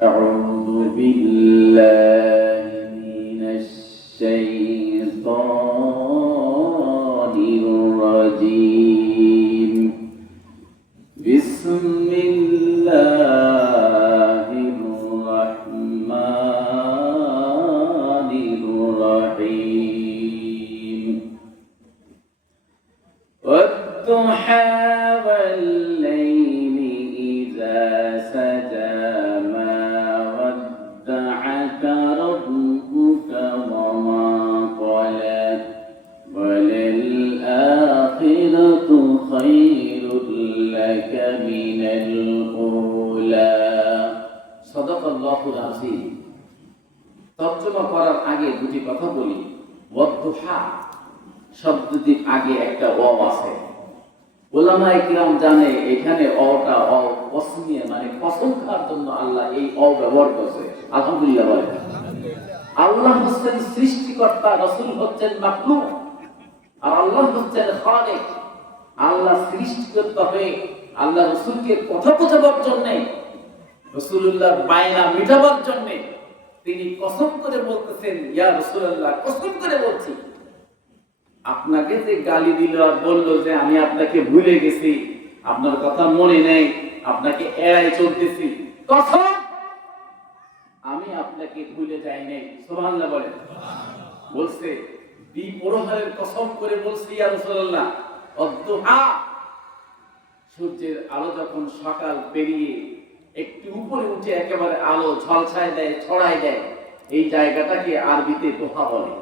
أعوذ بالله من الشيطان الرجيم بسم الله الرحمن الرحيم والضحى والليل إذا سجى ما ودعك ربك وما قلى وللآخرة خير لك من الأولى صدق الله العظيم তর্জমা করার আগে দুটি কথা বলি। ওয়াদ্দুহা শব্দটির আগে একটা অ আছে। উলামায়ে কিরাম জানে এখানে অটা অসমিয়া মানে কসম খাওয়ার জন্য আল্লাহ এই অ ব্যবহার করেছে। আলহামদুলিল্লাহ বলেন। আল্লাহ হচ্ছেন সৃষ্টিকর্তা, রাসূল হচ্ছেন মাখলুক, আর আল্লাহ হচ্ছেন খালিক। আল্লাহ সৃষ্টিকর্তা হয়ে আল্লাহ রাসূলকে কথা বোঝাবার জন্য, রাসূলুল্লাহ বায়না মিটাবার জন্য তিনি কসম করে বলতেছেন, ইয়া রাসূলুল্লাহ কসম করে বলছি, আপনাকে যে গালি দিল আর বলল যে আমি আপনাকে ভুলে গেছি, আপনার কথা মনে নেই, আপনাকে এড়াই চলতেছি, কসম আমি আপনাকে ভুলে যাই নাই। সুবহানাল্লাহ বলেন। বলছে দ্বিপ্রহরের কসম করে বলছি, ইয়া রাসূলুল্লাহ অদ্দুহা সূর্যের আলো যখন সকাল পেরিয়ে একটু উপরে উঠে একেবারে আলো ঝলসায় দেয়, ছড়ায় দেয়, এই জায়গাটাকে আরবিতে দোহা বলে।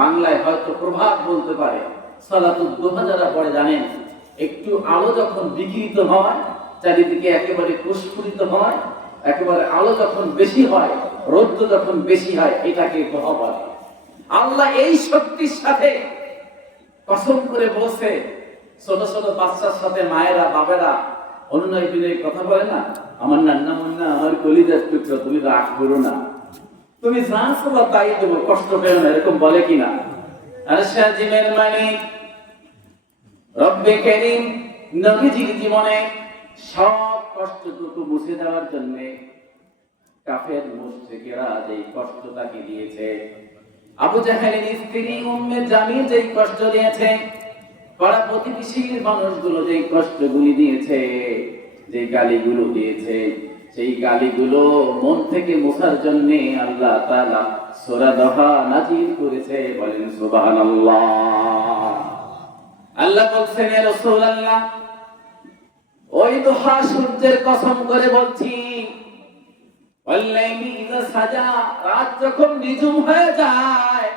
বাংলায় হয়তো প্রভাত বলতে পারে। সালাতুদ দোহা যারা পড়ে জানেন, একটু আলো যখন বিকিরিত হয়, চারিদিকে একেবারে প্রস্ফুটিত হয়, একেবারে আলো যখন বেশি হয়, রৌদ্র যখন বেশি হয়, এটাকে দোহা বলে। আল্লাহ এই শক্তির সাথে কসম করে বলছে। ছোট ছোট বাচ্চার সাথে মায়েরা বাবেরা অনুনয় বিনয় কথা বলে না, আমার নান্না মুন্না, আমার কলিজার টুকরো, তুমি রাগ করো না, তুমি যা চাও তাই দেবো, কষ্ট পেও না, এরকম বলে কিনা? আর সাজিমের মানে রব্বে কারীম নবীজির জীবনে সব কষ্টটুকু মুছে দেওয়ার জন্য কাফের মুশরিকেরা যেই কষ্টটাকে দিয়েছে, আবু জাহেলের স্ত্রী উম্মে জামিল যেই কষ্ট দিয়েছে, পাড়া প্রতিবেশীর মানুষগুলো যেই কষ্টগুলি দিয়েছে, যে গালিগুলো দিয়েছে, সেই গালিগুলো মন থেকে মোছার জন্য আল্লাহ তাআলা সূরা দোহা নাযিল করেছে। বলেন সুবহানাল্লাহ। আল্লাহ বলছেন, হে রাসূলুল্লাহ ওই দোহা সূর্যের কসম করে বলছি, ওয়াল্লাইলি ইযা সাজা রাত যখন নিঝুম হয়ে যায়,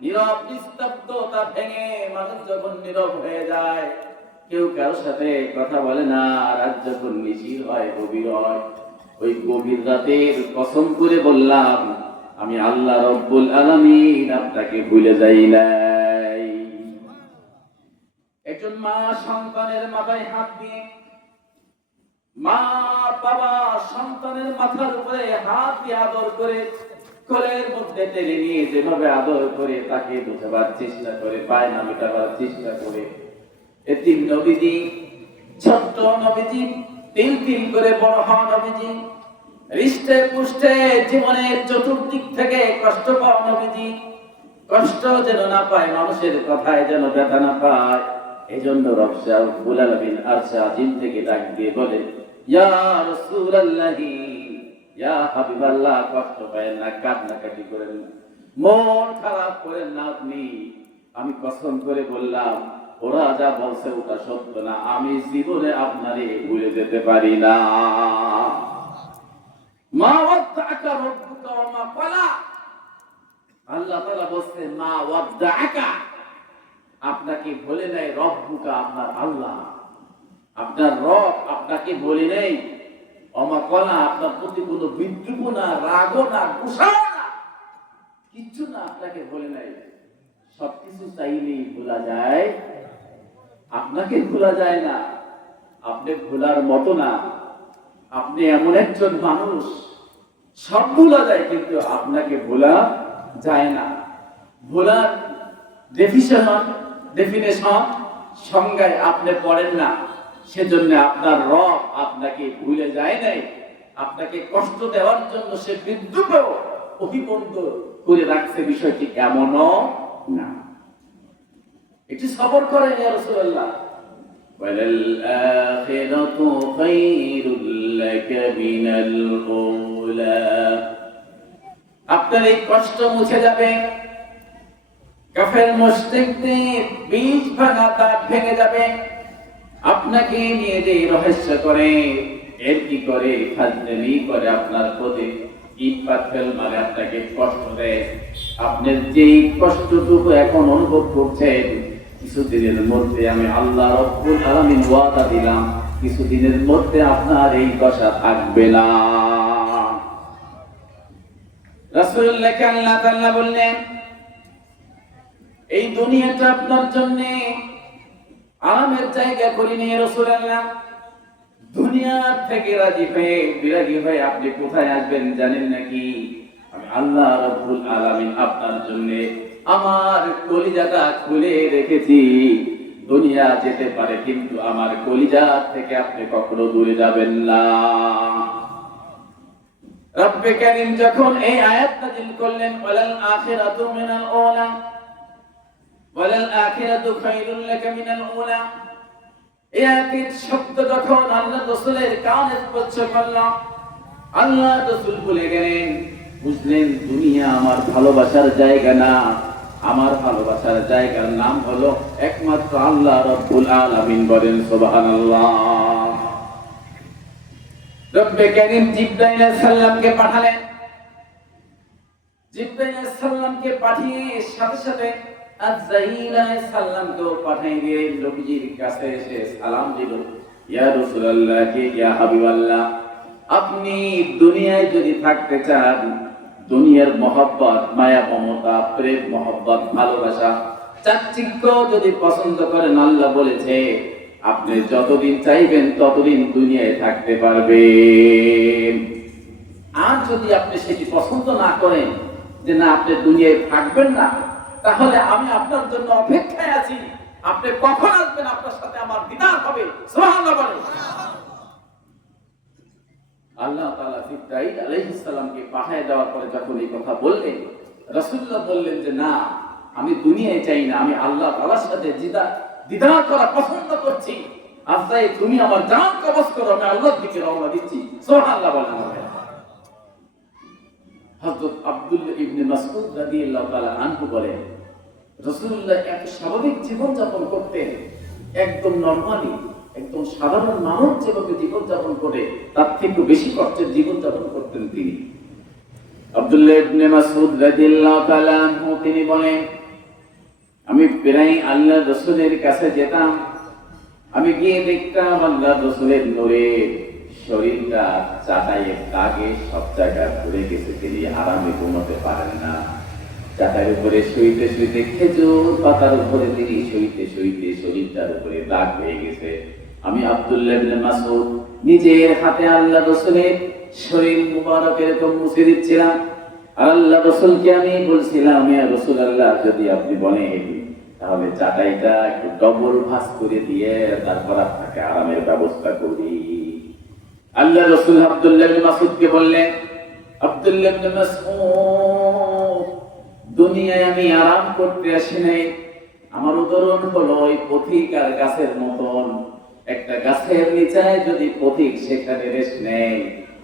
নীরব নিস্তব্ধতা ভেঙে মানুষ যখন নীরব হয়ে যায়, কেউ কারোর সাথে কথা বলে না, রাত যখন নিশির হয়, গভীর হয়, ওই গভীর রাতের কসম করে বললাম আমি আল্লাহ রব্বুল আলামিন আপনাকে ভুলে যাই নাই। একজন মা সন্তানের মাথায় হাত দিয়ে, মা বাবা সন্তানের মাথার উপরে হাত দিয়ে আদর করে কোলের মধ্যে টেনে নিয়ে যেভাবে আদর করে তাকে বোঝাবার চেষ্টা করে, বায়না মেটাবার চেষ্টা করে, এতিম নবীজি, ছোট্ট নবীজি, তিল তিল করে বড় হওয়া নবীজি, হৃষ্টে পুষ্টে জীবনের চতুর্দিক থেকে কষ্ট পাওয়া নবীজি, কষ্ট যেন না পায়, মানুষের কথায় যেন ব্যথা না পায়, এই জন্য রব্বুল আলামিন আরশে আজিম থেকে ডাক দিয়ে বলে, ইয়া রাসূলুল্লাহি, ইয়া হাবিবাল্লাহ, কষ্ট পায় না, কান্নাকাটি করেন না, মন খারাপ করেন না আপনি। আমি কসম করে বললাম ওরা যা বলছে ওটা সত্য না, আমি জীবনে আপনারে ভুলে যেতে পারি না। মা ওয়াদ্দাআকা রাব্বুকা ওয়া মা ক্বালা, আল্লাহ তাআলা বলছে মা ওয়াদ্দাআকা, আপনাকে বলে নাই রব্বুকা, আপনার আল্লাহ, আপনার রব আপনাকে বলে নাই, ওয়া মা ক্বালা, আপনার প্রতি কোনো বিদ্রুপ না, রাগ না, গুসা না, কিচ্ছু না, আপনাকে বলে নাই। সবকিছু চাইলেই ভোলা যায়, আপনাকে ভোলা যায় না, আপনি ভোলার মতো না, আপনি এমন একজন মানুষ, সব ভোলা যায় কিন্তু আপনাকে ভোলা যায় না। ভোলার ডেফিনেশন সংজ্ঞায় আপনি পড়েন না, সেজন্য আপনার রব আপনাকে ভুলে যায় নাই, আপনাকে কষ্ট দেওয়ার জন্য সে বিদ্রুপেও অভিবন্ধ করে রাখছে, বিষয়টি এমনও না। একটু সবর করেন ইয়া রাসূলুল্লাহ। ওয়ালাল আখিরাতু খায়রুল লাকা মিনাল উলা। আপনার এই কষ্ট মুছে যাবে, কাফের মুশরিকদের বীজ ভাঙা দাঁত ভেঙে যাবে। আপনাকে নিয়ে যে রহস্য করে, এর কি করে, ফাজলামি করে, আপনার প্রতি ইট পাথর মারে, আপনাকে কষ্ট দেয়। আপনার যেই কষ্টটুকু এখন অনুভব করছেন, কিছুদিনের মধ্যে আমি আল্লাহ রাব্বুল আলামিন ওয়াদা দিলাম, কিছুদিনের মধ্যে আপনার এই দশা থাকবে না। রাসূলুল্লাহকে আল্লাহ তাআলা বললেন, এই দুনিয়াটা আপনার জন্য আরামের জায়গা করে নিয়ে রাসূলুল্লাহ দুনিয়া থেকে বিরাগী হয়ে আপনি কোথায় আসবেন জানেন নাকি? আমি আল্লাহ রাব্বুল আলামিন আপনার জন্য আমার কলিজাটা খুলে রেখেছি। দুনিয়া যেতে পারে, কিন্তু আমার কলিজা থেকে আপনি কখনো দূরে যাবেন না। রব্বে কারীম যখন এই আয়াত নাযিল করলেন, ওয়ালাল আখিরাতু মিনাল উলা, ওয়ালাল আখিরাতু খায়রুল লাকা মিনাল উলা, এই আয়াতের শব্দ যখন আল্লাহ রাসূলের কানে স্পর্শ করল, আল্লাহ রাসূল বলে গেলেন, বুঝলেন দুনিয়া আমার ভালোবাসার জায়গা না। আমার ভালোবাসার জায়গার নাম হলো একমাত্র আল্লাহ রাব্বুল আলামিন। বলেন সুবহানাল্লাহ। রব্বে কারীম জিবরাইল আলাইহিস সালামকে পাঠালেন। জিবরাইল আলাইহিস সালামকে পাঠিয়ে সাথে সাথে আজরাইল আলাইহিস সালামকেও পাঠিয়ে দিয়ে নবীজির কাছে এসে সালাম দিল, ইয়া রাসূলুল্লাহ, ইয়া হাবিবাল্লাহ, আপনি দুনিয়ায় যদি থাকতে চান, দুনিয়ার মহব্বত, মায়া, মমতা, প্রেম, মহব্বত, ভালোবাসা, চাকচিক্য যদি পছন্দ করেন, আল্লাহ বলেছে আপনি যতদিন চাইবেন ততদিন দুনিয়ায় থাকতে পারবেন। আর যদি আপনি সেটি পছন্দ না করেন, যে না আপনি দুনিয়ায় থাকবেন না, তাহলে আমি আপনার জন্য অপেক্ষায় আছি। আপনি কখন আসবেন, আপনার সাথে আমার দিদার হবে। সুবহানাল্লাহ বলেন। আল্লাহ তাআলা জিবরাইল আলাইহিস সালামকে পাঠিয়ে দেওয়ার পরে যখন এই কথা বললেন, রাসূলুল্লাহ বললেন যে না, আমি দুনিয়ায় চাই না, আমি আল্লাহ তাআলার সাথে দিদার করা পছন্দ করছি। আজরাইল, তুমি আমার জান কবজ করো, আমি আল্লাহর দিকে রওনা দিচ্ছি। সুবহানাল্লাহ বলেন। হযরত আব্দুল্লাহ ইবনে মাসউদ রাদিয়াল্লাহু তাআলা আনহু বলেন, রাসূলুল্লাহ এক স্বাভাবিক জীবন যাপন করতেন, একদম নরমালি, একদম সাধারণ মানুষ যেভাবে জীবন যাপন করে তার থেকে বেশি কষ্টের জীবন যাপন করতেন তিনি। আব্দুল্লাহ ইবনে মাসউদ রাদিয়াল্লাহু তাআলা আনহু তিনি বলেন, আমি প্রায় আল্লাহর রাসূলের কাছে যেতাম, আমি গিয়ে দেখতাম আল্লাহর রাসূলের নূরে শরীরটা চাটাইয়ের দাগে সব জায়গায় ভরে গেছে, তিনি আরামে ঘুমাতে পারেন না। চাটাইয়ের উপরে শুইতে শুইতে, খেজুর পাতার উপরে তিনি শুইতে শুইতে শরীরটার উপরে দাগ হয়ে গেছে। আমি আব্দুল্লাহ ইবনে মাসউদ নিজের হাতে আল্লাহ রাসূলের শরীর মুবারক এরকম মুছে দিচ্ছিলাম, আর আল্লাহ রাসূলকে আমি বলছিলাম, ইয়া রাসূলুল্লাহ, যদি আপনি বলেন তাহলে চাটাইটা একটু ডবল ভাঁজ করে দিয়ে তারপর আপনাকে আরামের ব্যবস্থা করি। আল্লাহ রাসূল আব্দুল্লাহ ইবনে মাসউদকে বললেন, আব্দুল্লাহ ইবনে মাসউদ, দুনিয়ায় আমি আরাম করতে আসি নাই। আমার উদাহরণ হলো ওই পথিক আর গাছের মতন। একটা গাছের নিচে যদি পথিক সেখানে রেস্ট নেয়,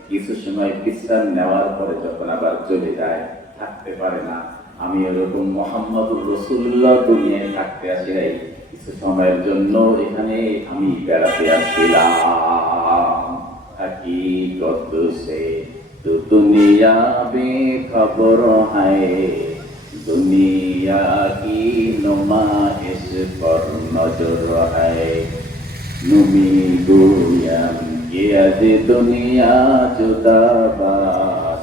কিছু সময় বিশ্রাম নেওয়ার পরে যখন আবার চলে যায়, থাকতে পারে না। আমি এরকম মুহাম্মদুর রাসূলুল্লাহ দুনিয়ায় থাকতে আসি নাই, কিছু সময়ের জন্য এখানে আমি বেড়াতে আসছিলাম। हकीकत से तो दुनिया बेखबर है, दुनिया की नुमाइश पर नजर है। नुमी गोयम के आज दुनिया जुदाबाद,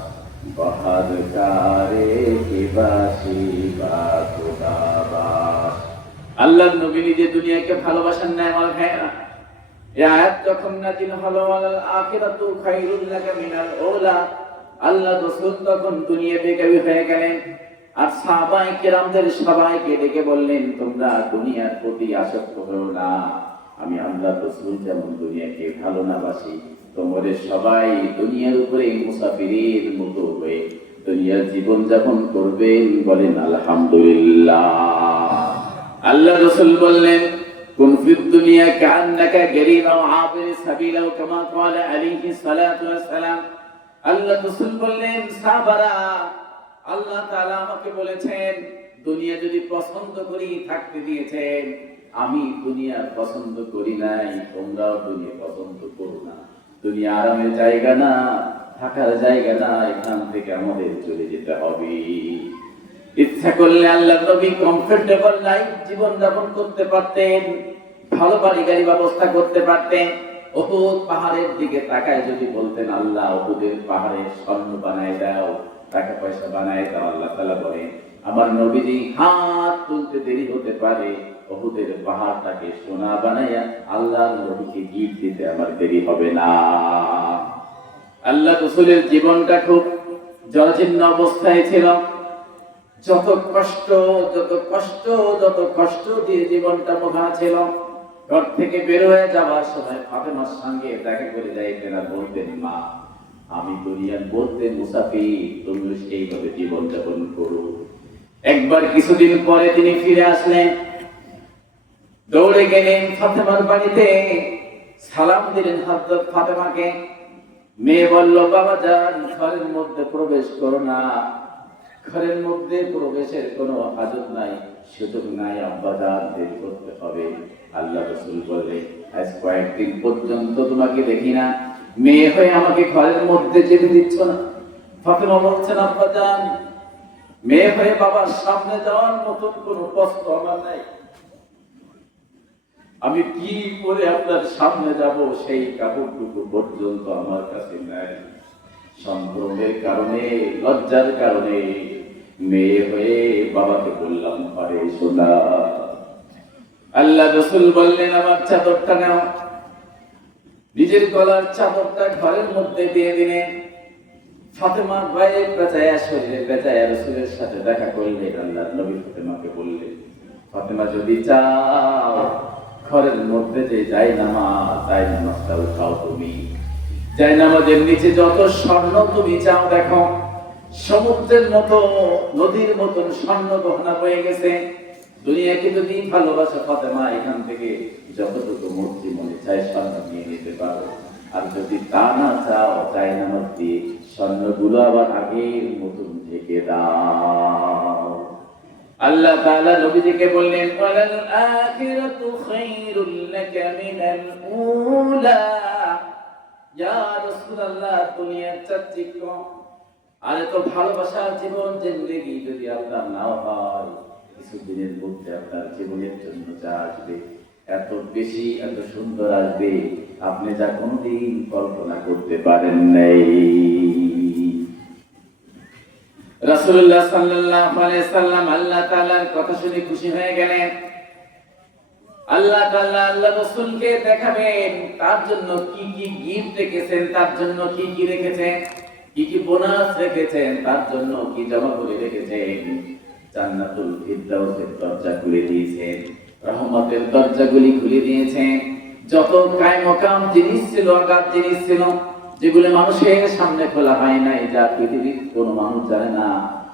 बाहर कारे के बाशी बाखुदाबाद। अल्लाह नबी নিজে দুনিয়াকে ভালোবাসেন না, আমার ভাইরা। এই আয়াত যখন নাযিল হলো, ওয়ালাল আখিরাতু খায়রুল লাকা মিনাল উলা, আল্লাহ রাসূল তখন দুনিয়া বেগাবি হয়ে গেলেন। আর সাহাবায়ে কেরামদের সবাইকে ডেকে বললেন, তোমরা দুনিয়ার প্রতি আসক্ত হও না। আমি আল্লাহ রাসূল যেমন দুনিয়াকে ভালো না বাসি, তোমরা সবাই দুনিয়ার উপরে মুসাফিরের মতো হয়ে দুনিয়ার জীবন যাপন করবেন, বলেন আলহামদুলিল্লাহ। আল্লাহ রাসূল বললেন, কুন ফিদ দুনিয়া কান্নাকা গরীবা ওয়া আবির সাবিলা, কামা ক্বালা আলাইহি সালাতু ওয়াস সালাম। আল্লাহ রাসূল বললেন, সাহাবারা, আল্লাহ তাআলা আমাকে বলেছেন দুনিয়া যদি পছন্দ করি থাকতে দিয়েছেন, আমি দুনিয়া পছন্দ করি নাই, তোমরাও দুনিয়া পছন্দ করো না। দুনিয়া আরামের জায়গা না, থাকার জায়গা না, এখান থেকে আমাদের চলে যেতে হবে। ইচ্ছা করলে আল্লাহ নবী কমফোর্টেবল লাইফ জীবন যাপন করতে পারতেন, ভালো বাড়ি গাড়ি ব্যবস্থা করতে পারতেন। উহুদ পাহাড়ের দিকে তাকায় যদি বলতেন, আল্লাহ উহুদের পাহাড়ে স্বর্ণ বানায় দাও, টাকা পয়সা বানায় দাও, আল্লাহ তাআলা বলেন, আমার নবীজি হাত তুলতে দেরি হতে পারে, উহুদের পাহাড়টাকে সোনা বানাইয়া আল্লাহ নবীকে গিফট দিতে আমার দেরি হবে না। আল্লাহ রাসূলের জীবনটা খুব জরাজীর্ণ অবস্থায় ছিল। যত কষ্ট দিয়ে জীবনটা মোহা ছিল। ঘর থেকে বের হয়ে যাওয়ার সময় ফাতেমার সঙ্গে দেখা করে যাইতেন আর বলতেন, মা আমি দুনিয়ার বলতে মুসাফির, তুমি সেইভাবে জীবন যাপন করো। একবার কিছুদিন পরে তিনি ফিরে আসলেন, দৌড়ে গেলেন ফাতেমার বাড়িতে, সালাম দিলেন হযরত ফাতেমাকে। মেয়ে বলল, বাবা যান, ঘরের মধ্যে প্রবেশ করো না, ঘরের মধ্যে প্রবেশের কোনো আদব নাই, সুযোগ নাই, আব্বা যান, দেরি করতে হবে। আল্লাহ রাসূল বললেন, আজ কয়েকদিন পর্যন্ত তোমাকে দেখি না, মেয়ে হয়ে আমাকে ঘরের মধ্যে যেতে দিচ্ছ না। ফাতেমা বলছেন, আব্বা যান, মেয়ে হয়ে বাবার সামনে যাওয়ার মতন কোনো কষ্ট আমার নাই, আমি কি করে আপনার সামনে যাব সেই কাপড়টুকু পর্যন্ত আমার কাছে নাই। সম্ভ্রমের কারণে, লজ্জার কারণে মেয়ে হয়ে বাবাকে বললাম, ঘরে শোনা। আল্লাহ রাসূল বললেন, আমার চাদরটা নাও। নিজের গলার চাদরটা ঘরের মধ্যে দিয়ে দিলেন। ফাতেমা গায়ে পেঁচায়া, শরীরে পেঁচায়া রাসূলের সাথে দেখা করলেন। আল্লাহ নবী ফাতেমাকে বললেন, ফাতেমা যদি চাও ঘরের মধ্যে যে জায়নামাজটা উঠাও তুমি। জায়নামাজের নিচে যত স্বর্ণ তুমি চাও দেখো, সমুদ্রের মতো, নদীর মতন স্বর্ণ গহনা হয়ে গেছে। দুনিয়াকে যদি ভালোবাসা ফাতেমা, এখান থেকে যতটুকু মূর্তি মনে চায় স্বর্ণ নিয়ে নিতে পারো। আর যদি তা না চাও, জায়নামাজ দিয়ে স্বর্ণগুলো আবার আগের মতন ঢেকে দাও। আল্লাহ তাআলা নবীজিকে বললেন, ওয়ালাল আখিরাতু খায়রুল লাকা মিনাল উলা। ইয়া রাসূলুল্লাহ, দুনিয়ার চাকচিক্য আর এত ভালোবাসার জীবন জিন্দেগি যদি আপনার নাও হয়, কিছুদিনের মধ্যে আপনার জীবনের জন্য যা আসবে এত বেশি, এত সুন্দর আসবে, আপনি যা কোনদিন কল্পনা করতে পারেন নাই। রাসূলুল্লাহ সাল্লাল্লাহু আলাইহি সাল্লাম আল্লাহ তাআলার কথা শুনে খুশি হয়ে গেলেন। আল্লাহ তাআলা আল্লাহ রাসূলকে দেখাবেন তার জন্য কি কি গিফট রেখেছেন, তার জন্য কি কি রেখেছেন, কি কি বোনাস রেখেছেন, তার জন্য কি জমা করে রেখেছেন। জান্নাতুল ফিরদাউসের দরজা খুলে দিয়েছেন, রহমতের দরজাগুলি খুলে দিয়েছেন। যত কায়ে মাকাম জিনিস ছিল, আগার জিনিস ছিল, যেগুলো মানুষের সামনে খোলা হয় নাই, যা পৃথিবীর কোনো মানুষ জানে না,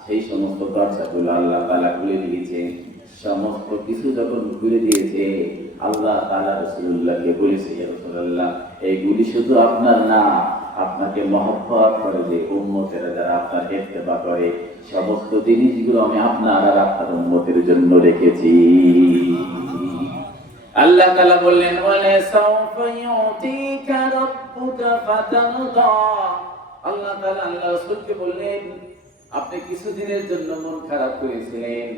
সেই সমস্ত দরজাগুলো আল্লাহ তাআলা খুলে দিয়েছে। সমস্ত কিছু যখন খুলে দিয়েছে, আল্লাহ তাআলা রাসূলুল্লাহকে বলেছে, ইয়া রাসূলুল্লাহ, এইগুলি শুধু আপনার না, আপনাকে মহব্বত করে যে উম্মতেরা যারা আপনার ইত্তেবা করে, সমস্ত জিনিসগুলো আমি আপনার আর আপনার উম্মতের জন্য রেখেছি। আল্লাহ তাআলা বললেন, ওয়ালা সাওফা ইউতিকা রাব্বুকা ফাতারদা। আল্লাহ তাআলা আল্লাহ রাসূলকে বললেন, আপনি কিছুদিনের জন্য মন খারাপ করেছিলেন,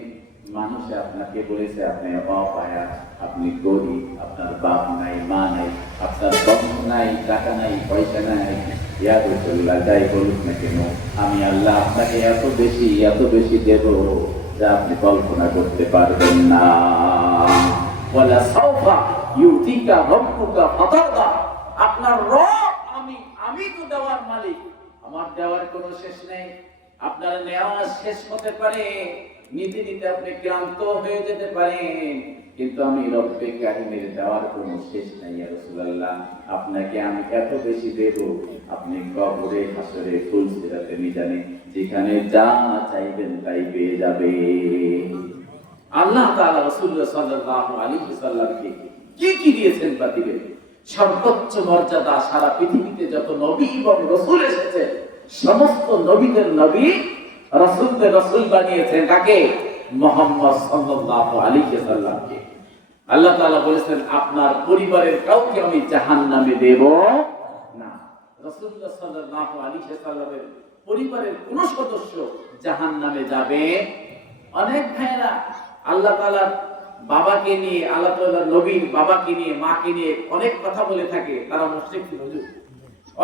মানুষে আপনাকে বলেছে আপনি অপায়া, আপনি গরিব, আপনার বাপ নাই, মা নাই, আপনার বংশ নাই, টাকা নাই, পয়সা নাই। ইয়া রাসূলুল্লাহ, যাই বলুক না কেন, আমি আল্লাহ আপনাকে এত বেশি দেব যা আপনি কল্পনা করতে পারবেন না। ওয়ালা সাওফা ইউতিকা রাব্বুকা ফাতারদা। আপনার রব আমি তো দেওয়ার মালিক, আমার দেওয়ার কোনো শেষ নেই। আপনার নেওয়া শেষ হতে পারে, নিতে নিতে আপনি ক্লান্ত হয়ে যেতে পারেন, কিন্তু আমি রব্বে কারিমের দেওয়ার কোনো শেষ নাই ইয়া রাসূলুল্লাহ। আপনাকে আমি এত বেশি দেব, আপনি কবরে হাসরে ফুলসিরাতে মিজানে যেখানে যা চাইবেন তাই পেয়ে যাবে। আল্লাহ তাআলা রাসূলুল্লাহ সাল্লাল্লাহু আলাইহি ওয়াসাল্লামকে কি কি দিয়েছেন বা দিবেন? সর্বোচ্চ মর্যাদা। সারা পৃথিবীতে যত নবী এবং রাসূল এসেছে, সমস্ত নবীদের নবী, রাসূলদের রাসূল বানিয়েছেন কাকে? মুহাম্মদ সাল্লাল্লাহু আলাইহি ওয়াসাল্লামকে। আল্লাহ তাআলা বলেছেন আপনার পরিবারের কাউকে আমি জাহান্নামে দেব না। রাসূলুল্লাহ সাল্লাল্লাহু আলাইহি ওয়াসাল্লামের পরিবারের কোন সদস্য জাহান্নামে যাবে? অনেক ভাইরা আল্লাহ তাআলার বাবাকে নিয়ে, আল্লাহ তাআলার নবীর বাবাকে নিয়ে, মাকে নিয়ে অনেক কথা বলে থাকে, তারা মুশরিক হুজুর।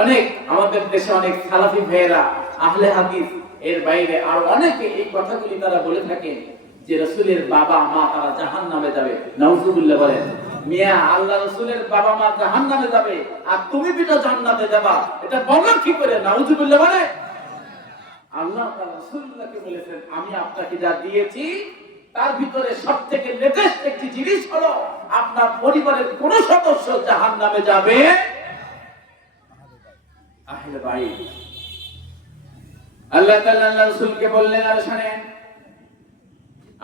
অনেক আমাদের দেশে অনেক সালাফি ভাইরা, আহলে হাদিস, এর বাইরে আর অনেকে এই কথাগুলি তারা বলে থাকে যে রাসূলের বাবা মা তারা জাহান্নামে যাবে। নাউজুবিল্লাহ বলেন। মিয়া, আল্লাহ রাসূলের বাবা মা জাহান্নামে যাবে আর তুমি বিনা জান্নাতে যাবা, এটা বলো কি করে? নাউজুবিল্লাহ বলে। আল্লাহ তাআলা রাসূলুল্লাহকে বলেছেন আমি আপনাকে যা দিয়েছি তার ভিতরে সবথেকে লেটেস্ট একটি জিনিস হলো আপনার পরিবারের কোন সদস্য জাহান্নামে যাবে। আহলে বাইত। আল্লাহ তাআলা রাসূলকে বললেন আর শুনেন,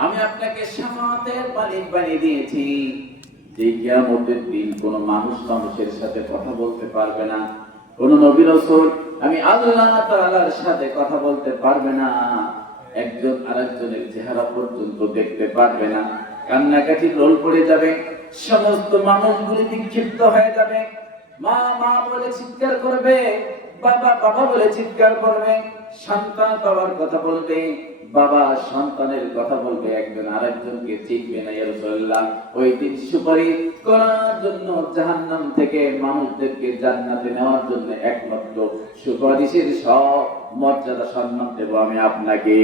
আমি আপনাকে শাফাতের মালিক বানিয়ে দিয়েছি, যে কিয়ামতের দিন কোন মানুষ মানুষের সাথে কথা বলতে পারবে না, কোন নবী রাসূল আমি আল্লাহ তাআলার সাথে কথা বলতে পারবে না, একজন আরেকজনের চেহারা পর্যন্ত দেখতে পারবে না, কান্নাকাটি রোল পড়ে যাবে, সমস্ত মানুষগুলি বিক্ষিপ্ত হয়ে যাবে, মা মা বলে চিৎকার করবে, বাবা বাবা বলে চিৎকার করবে, সন্তান বাবার কথা বলবে, বাবা সন্তানের কথা বলবে, একজন আরেকজনকে চিনবে না। ইয়া রাসূলুল্লাহ, ওই দিন সুপারিশ করার জন্য জাহান্নাম থেকে মানুষদেরকে জান্নাতে নেওয়ার জন্য একমাত্র সুপারিশের সব মর্যাদা সম্মান দেব আমি আপনাকে।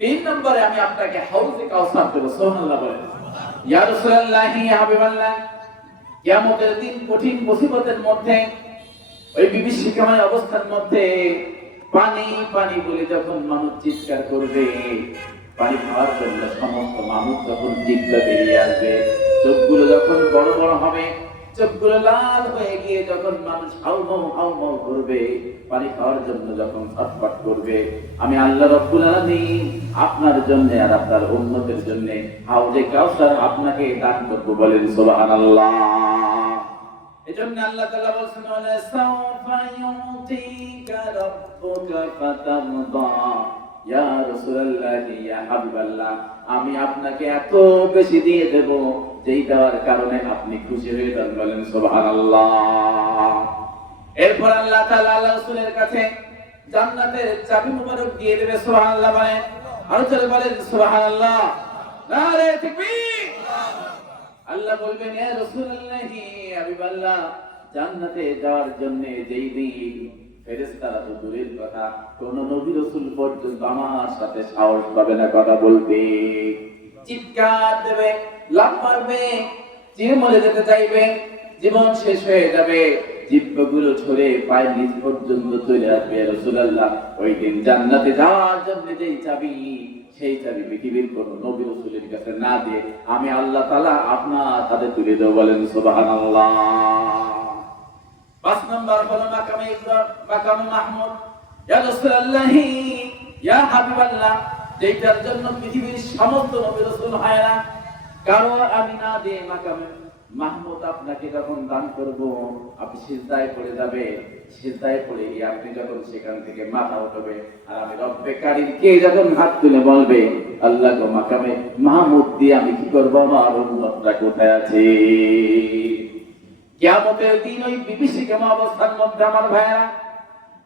3 নম্বরে আমি আপনাকে হাউজে কাউসার দেব। সুবহানাল্লাহ বলেন। ইয়া রাসূলুল্লাহ, ইয়া হাবিবাল্লাহ, কিয়ামতের দিন কঠিন মুসিবতের মধ্যে, ওই বিভীষিকাময় অবস্থার মধ্যে পানি পানি বলে যখন মানুষ চিৎকার করবে, পানি খাওয়ার জন্য সমস্ত মানুষ যখন জিহ্বা বেরিয়ে আসবে, চোখগুলো যখন বড় বড় হবে, চোখগুলো লাল হয়ে গিয়ে যখন মানুষ হাউমাউ করবে, পানি খাওয়ার জন্য যখন ছটফট করবে, আমি আল্লাহ রাব্বুল আলামিন আপনার জন্য আর আপনার উম্মতের জন্য হাউজে কাউসার আপনাকে দান করব। বলেন সুবহানাল্লাহ। এজন্য আল্লাহ তাআলা বলেছেন ওয়ালা সাওফা ইউতিকা রাব্বুকা ফাতারদা। ইয়া রাসূলুল্লাহ, ইয়া হাবিবাল্লাহ, আমি আপনাকে এত বেশি দিয়ে দেব যেই দেওয়ার কারণে আপনি খুশি হয়ে যান। বলেন সুবহানাল্লাহ। এরপর আল্লাহ তাআলা আল্লাহ রাসূলের কাছে জান্নাতের চাবি মুবারক দিয়ে দেবে। সুবহানাল্লাহ বলেন। আর জোরে বলেন সুবহানাল্লাহ। নারে তাকবীর। আল্লাহ বলবেন ইয়া রাসূলুল্লাহ, হাবিবাল্লাহ, জান্নাতে যাওয়ার জন্য যেই দিন ফেরেশতারা তো দূরের কথা, কোন নবী রাসূল পর্যন্ত আমার সাথে সাহস পাবে না কথা বলতে, চিৎকার দেবে, লাফ মারবে, চির মরে যেতে চাইবে, জীবন শেষ হয়ে যাবে, জিহ্বাগুলো ছড়ে পায়ের নিচ পর্যন্ত চলে আসবে। রাসূলুল্লাহ, ওই দিন জান্নাতে যাওয়ার জন্য যেই চাবি, সেই চাবি পৃথিবীর কোন নবী রাসূলের কাছে না দিয়ে আমি আল্লাহ তাআলা আপনার হাতে তুলে দেব। বলেন সুবহানাল্লাহ। 5 নম্বর হলো মাকামে ইকরাম, মাকামে মাহমুদ। ইয়া রাসূলুল্লাহ, ইয়া হাবিবাল্লাহ, যেটার জন্য পৃথিবীর সমস্ত নবী রাসূল হয় না, কারো আমি না দিয়ে মাকামে মাহমুদ আপনাকে যখন দান করব, আপনি সিজদায় পড়ে যাবে, সিজদায় পড়ে গিয়ে আপনি যখন সেখান থেকে মাথা উঠাবে, আর আমি রব্বে কারিম কে যখন হাত তুলে বলবে আল্লাহ গো মাকামে মাহমুদ দিয়ে আমি কি করব, আমার উম্মতটা কোথায় আছে? কিয়ামতের দিন ওই বিভীষিকাময় অবস্থার মধ্যে আমার ভাইরা,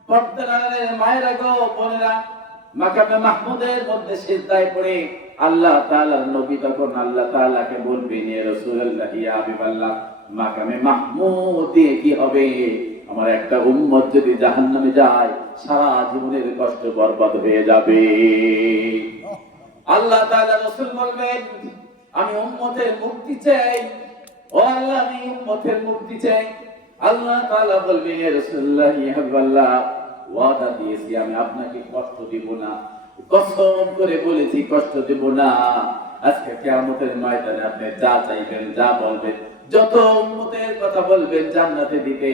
পর্দার মায়েরা গো বোনেরা, মাকামে মাহমুদের মধ্যে সিজদায় পড়ে আল্লাহ তাআলার নবী তখন আল্লাহ তাআলাকে বলবেন ইয়া রাসূলুল্লাহ, ইয়া হাবিবাল্লাহ, মাকামে মাহমুদ দিয়ে কি হবে? আমার একটা উম্মত যদি জাহান্নামে যায়, সারা জীবনের কষ্ট বরবাদ হয়ে যাবে। আল্লাহ তাআলা রাসূল বলবেন আমি উম্মতের মুক্তি চাই, ও আল্লাহ আমি উম্মতের মুক্তি চাই। আল্লাহ তাআলা বলবেন ইয়া রাসূলুল্লাহ, ইয়া হাবিবাল্লাহ, ওয়াদা দিয়েছি আমি আপনাকে কষ্ট দিব না, কসম করে বলেছি কষ্ট দিব না। আজকে কিয়ামতের ময়দানে আপনি যা চাইবেন, যা বলবেন, যত উম্মতের কথা বলবেন জান্নাতে দিতে,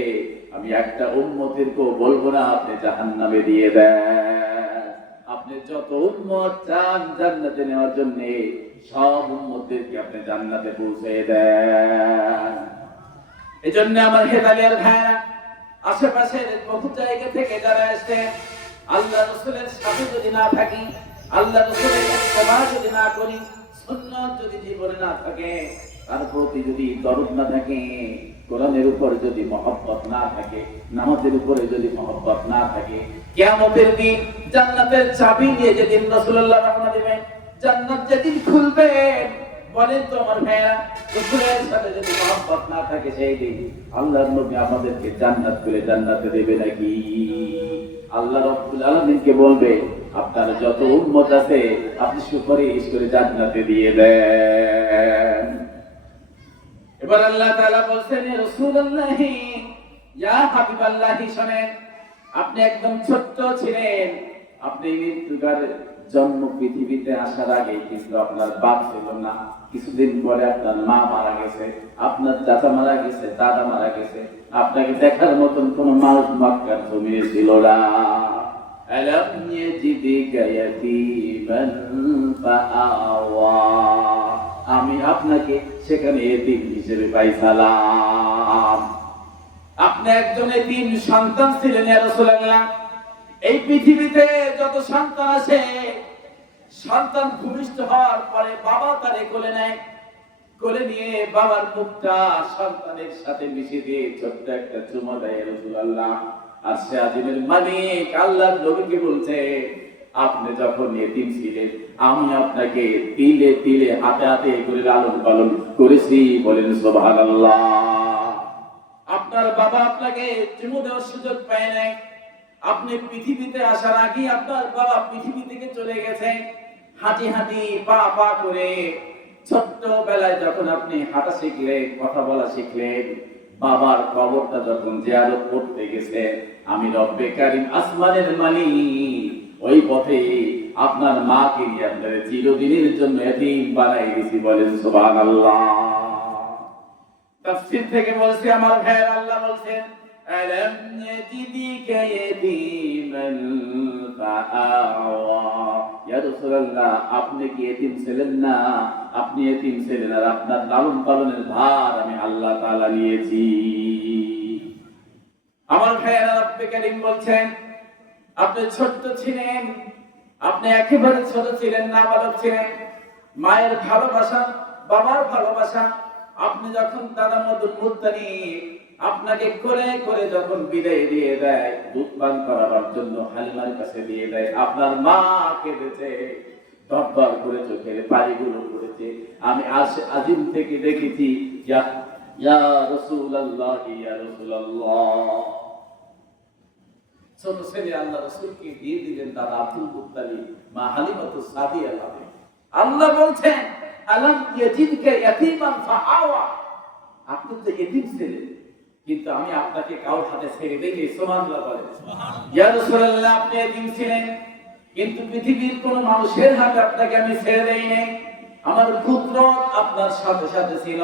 আমি একটা উম্মতেরকেও বলবো না আপনি জাহান্নামে দিয়ে দেন। আপনি যত উম্মত চান জান্নাতে নেওয়ার জন্য সব উম্মতদেরকে আপনি জান্নাতে পৌঁছে দেন। এজন্য আমার হেদালিয়ার ভাইরা, আশেপাশের বহু জায়গা থেকে যারা আসছেন, আল্লাহ রাসূলের সাথে যদি না থাকি, আল্লাহ রাসূলের ইত্তেবা যদি না করি, সুন্নাত যদি জীবনে না থাকে, তার প্রতি যদি দরদ না থাকে, কোরআনের উপর যদি মহব্বত না থাকে, নামাজের উপরে যদি মহব্বত না থাকে, কিয়ামতের দিন জান্নাতের চাবি নিয়ে যেদিন রাসূলুল্লাহ রওনা দিবেন, জান্নাত যেদিন খুলবে, বলেন তো আমার ভাইয়া, রাসূলের সাথে যদি মহব্বত না থাকে সেই দিন আল্লাহর নবী আমাদেরকে জান্নাত করে জান্নাতে দেবে নাকি? আল্লাহ রাব্বুল আলামিনকে বলবে আপনার যত উম্মত আছে আপনি সুপারিশ করে জান্নাতে দিয়ে দেন। এবার আল্লাহ তাআলা বলছেন, ইয়া রাসূলুল্লাহ, ইয়া হাবিবাল্লাহ, শুনেন, আপনি একদম ছোট্ট ছিলেন, আপনি মৃত্যুর জন্ম পৃথিবীতে আসার আগে কিন্তু আপনার বাপ ছিল না, কিছুদিন পরে আপনার মা মারা গেছে, আপনার চাচা মারা গেছে, দাদা মারা গেছে, আপনাকে দেখার মতন কোন মানুষ মক্কার জমিনে ছিল না। আলাম ইয়াজিদিকা ইয়াতীমান ফাআওয়া, আমি আপনাকে সেখানে এতিম হিসেবে পাইছিলাম। আপনি একজন এতিম সন্তান ছিলেন ইয়া রাসূলুল্লাহ। এই পৃথিবীতে যত সন্তান আছে, সন্তান ভূমিষ্ঠ হওয়ার পরে বাবা তারে কোলে নেয়, কোলে নিয়ে বাবার মুখটা সন্তানের সাথে মিশিয়ে দিয়ে ছোট্ট একটা চুমা দেয় রাসূলুল্লাহ। আর সে আজিমের মালিক আল্লাহর নবীকে বলছে, আপনি যখন এতিম ছিলেন আমি আপনাকে তিলে তিলে হাতে হাতে করে লালন পালন করেছি, বলেন সুবহানাল্লাহ। আপনার বাবা আপনাকে চুমু দেওয়ার সুযোগ পায় নাই, আপনি পৃথিবীতে আসার আগে আপনার বাবা পৃথিবী থেকে চলে গেছেন। হাঁটি হাঁটি পা পা করে ছোট্ট বেলায় যখন আপনি হাঁটা শিখলেন, কথা বলা শিখলেন, বাবার কবরটা যখন জিয়ারত করতে গেছে, আমি রব্বে কারীম আসমানের মালিক ওই পথে আপনার মাকে নিয়ে আপনার চিরদিনের জন্য এতিম বানাই দিয়েছি, বলেন সুবহানাল্লাহ। তাফসীর থেকে বলছি আমার ভাইয়ের, আল্লাহ বলছেন, আলাম ইয়াজিদিকা ইয়াতীমান ফাআওয়া, ইয়া রাসূলুল্লাহ আপনি কি এতিম ছিলেন না? আপনি এতিম ছিলেন, আর আপনার লালন পালনের ভার আমি আল্লাহ তাআলা নিয়েছি। আমার ভাইয়েরা, রব্বে কারীম বলছেন, আপনি ছোট্ট ছিলেন, আপনি একেবারে ছোট ছিলেন, নাবালক ছিলেন, মায়ের ভালোবাসা, বাবার ভালোবাসা, আপনি যখন দাদা মধুর মুত্তালিব আপনাকে করে করে যখন বিদায় দিয়ে দেয়, দুধ পান করাবার জন্য হালিমার কাছে দিয়ে দেয়, আপনার মা কেঁদেছে, দরদর করে চোখের পানিগুলো পড়েছে। আমি আজিম থেকে দেখেছি, ইয়া রাসূলুল্লাহ, ইয়া রাসূলুল্লাহ, ছোট ছেলে আল্লাহ রাসূলকে দিয়ে দিলেন দাদা আব্দুল মুত্তালিব, মা হালিমাতুস সাদিয়া। আল্লাহ বলছেন, আলাম ইয়াজিদকা ইয়াতীমান ফাআওয়া, আপনি তো এতিম ছিলেন, কিন্তু আমি আপনাকে কারোর হাতে ছেড়ে দেইনি, সুবহানাল্লাহ বলেন। ইয়া রাসূলুল্লাহ আপনি এতিম ছিলেন, কিন্তু পৃথিবীর কোন মানুষের হাতে আপনাকে আমি ছেড়ে দেই নাই, আমার কুদরত আপনার সাথে সাথে ছিল,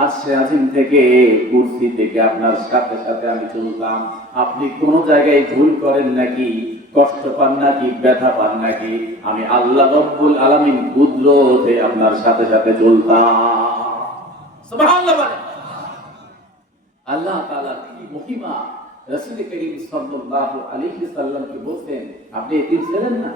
আর সে আজিম থেকে কুরসি থেকে আপনার সাথে সাথে আমি চলতাম। আপনি কোন জায়গায় ভুল করেন নাকি, কষ্ট পান নাকি, ব্যথা পান নাকি, আমি আল্লাহ রাব্বুল আলামিন কুদরতে আপনার সাথে সাথে চলতাম, সুবহানাল্লাহ বলেন। আল্লাহ তাআলার কি মহিমা, রাসূল করিম সাল্লাল্লাহু আলাইহি সাল্লামকে বলতেন, আপনি এতিম ছিলেন না,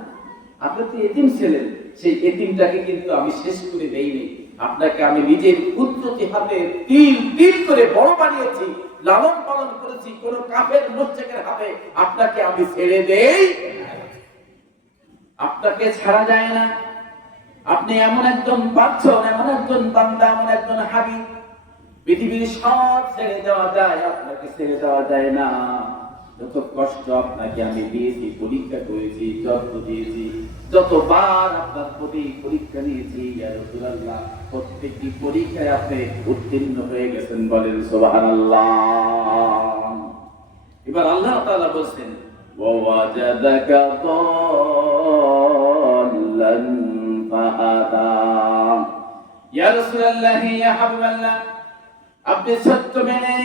আপনি তো এতিম ছিলেন, সেই এতিমটাকে কিন্তু আমি শেষ করে দেইনি, আপনাকে আমি নিজের কুদরতি হাতে তিল তিল করে বড় বানিয়েছি, লালন পালন করেছি, কোন কাফের মুশরিকের হাতে আপনাকে আমি ছেড়ে দেই, আপনাকে ছাড়া যায় না। আপনি এমন একজন বাদশা, এমন একজন বান্দা, এমন একজন হাবিব, পৃথিবীর সব ছেড়ে দেওয়া যায়, আপনাকে ছেড়ে দেওয়া যায় না। যত কষ্ট আপনাকে আমি দিয়েছি, পরীক্ষা করেছি, যত্ন দিয়েছি, যতবার আপনার প্রতি পরীক্ষা নিয়েছি, ইয়া রাসূলুল্লাহ প্রত্যেকটি পরীক্ষায় আপনি উত্তীর্ণ হয়ে গেছেন, বলেন সুবহানাল্লাহ। এবার আল্লাহ তাআলা বলেন, ووجدك ضالا فهدى ইয়া রাসূলুল্লাহ ইয়া হাবিবাল্লাহ আপনি সত্য মেনে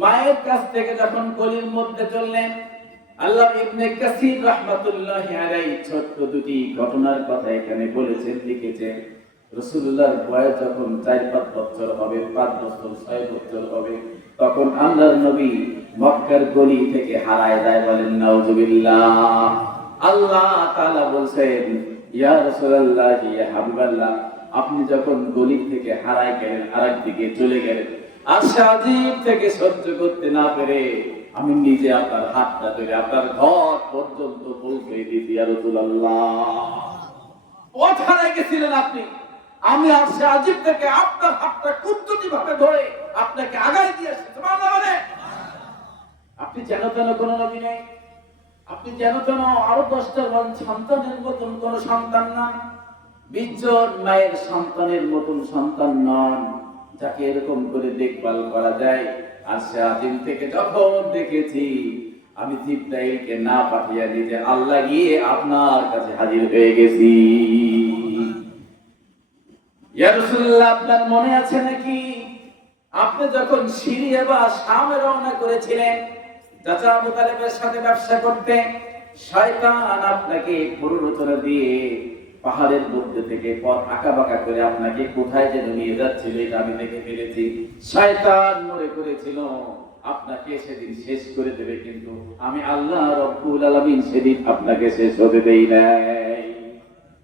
মায়ের কাছ থেকে যখন কোলের মধ্যে চললেন আল্লাহ ইবনে কাসির রাহমাতুল্লাহি আলাইহি ছোট্ট দুটি ঘটনার কথা এখানে বলেছেন লিখেছেন রাসূলুল্লাহর বয়স যখন 4-5 বছর হবে 5 বছর 6 বছর হবে তখন আল্লাহর নবী মক্কার গলি থেকে হারায় যায় বলেন নাউজুবিল্লাহ আল্লাহ তাআলা বলেন ইয়া রাসূলুল্লাহ ইয়া হাবিবাল্লাহ আপনি যখন গলি থেকে হারায় গেলেন আরেক দিকে চলে গেলেন আর সাজিব থেকে সহ্য করতে না পেরে আমি নিজে আপনার হাতটা ধরে আপনার ঘর পর্যন্ত পৌঁছে দিয়েছি ইয়া রাসূলুল্লাহ ওখানে গেছিলেন আপনি আমি আর সাজিব থেকে আপনার হাতটা কুদরতি ভাবে ধরে আপনাকে আগায় দিয়েছি সুবহানাল্লাহ বলে আপনি যেন তেন কোনো নবী নেই আপনি যেন তেন আরো 10টা সন্তানের মতন কোন সন্তান নন 20 জন মায়ের সন্তানের মতন সন্তান নন যাকে এরকম করে দেখভাল করা যায় আর সাজিব থেকে যখন দেখেছি আমি জিবরাইলকে না পাঠিয়ে দিতে আল্লাহ গিয়ে আপনার কাছে হাজির হয়ে গেছি ইয়া রাসূলুল্লাহ আপনার মনে আছে নাকি আপনি যখন সিরিয়া বা শামে রওনা করেছিলেন চাচা আবু তালেবের সাথে ব্যবসা করতে শয়তান আপনাকে প্ররোচনা দিয়ে পাহাড়ের মধ্যে থেকে পথ আঁকাবাঁকা করে আপনাকে কোথায় যেন নিয়ে যাচ্ছিল এটা আমি দেখে ফেলেছি শয়তান মনে করেছিল আপনাকে সেদিন শেষ করে দেবে কিন্তু আমি আল্লাহ রব্বুল আলামিন সেদিন আপনাকে শেষ হতে দেই নাই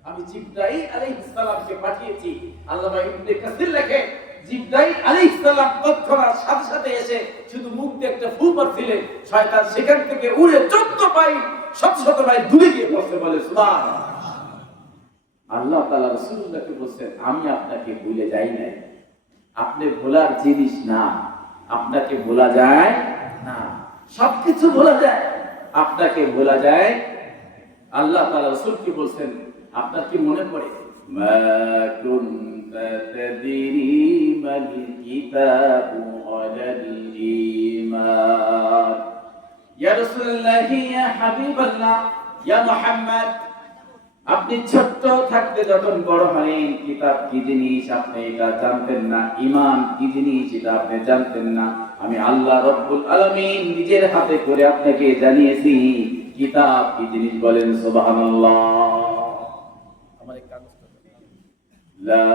আমি জিবরাইল আলাইহিস সালামকে পাঠিয়েছি আল্লামা ইবনে কাসির লেখে জিবরাইল আলাইহিস সালাম তৎক্ষণাৎ সাথে সাথে এসে শুধু মুখ দিয়ে একটা ফু মারছিলেন শয়তান সেখান থেকে উড়ে 14 মাইল শত মাইল দূরে গিয়ে পড়তে বলে সুবহানাল্লাহ আল্লাহ তাআলা রাসূলুল্লাহকে বলেন আমি আপনাকে ভুলে যাই না আপনি ভোলার জিনিস না আপনাকে ভোলা যায় না সবকিছু ভোলা যায় আপনাকে ভোলা যায় আল্লাহ তাআলা রাসূলকে বলেন আপনার কি মনে পড়ে মা কুনতা তাদরি মাল কিতাবু ওয়ালাল ঈমান ইয়া রাসূলুল্লাহ ইয়া হাবিবাল্লাহ ইয়া মুহাম্মদ আপনি ছোট থাকতে যখন বড় হলেন কিতাব কি জিনিস আপনি এটা জানতেন না ঈমান কি জিনিস এটা আপনি জানতেন না আমি আল্লাহ রাব্বুল আলামিন নিজের হাতে করে আপনাকে জানিয়েছি কিতাব কি জিনিস বলেন সুবহানাল্লাহ লা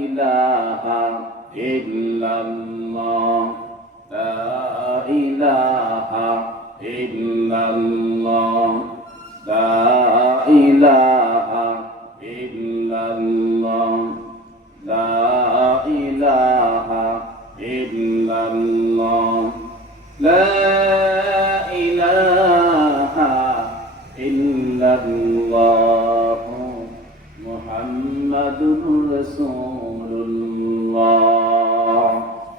ইলাহা ইল্লাল্লাহ লা ইলাহা ইল্লাল্লাহ লা ইলাহা ইল্লাল্লাহ লা ইলাহা ইল্লাল্লাহ লা ইলাহা ইল্লাল্লাহ মুহাম্মাদুর রাসূলুল্লাহ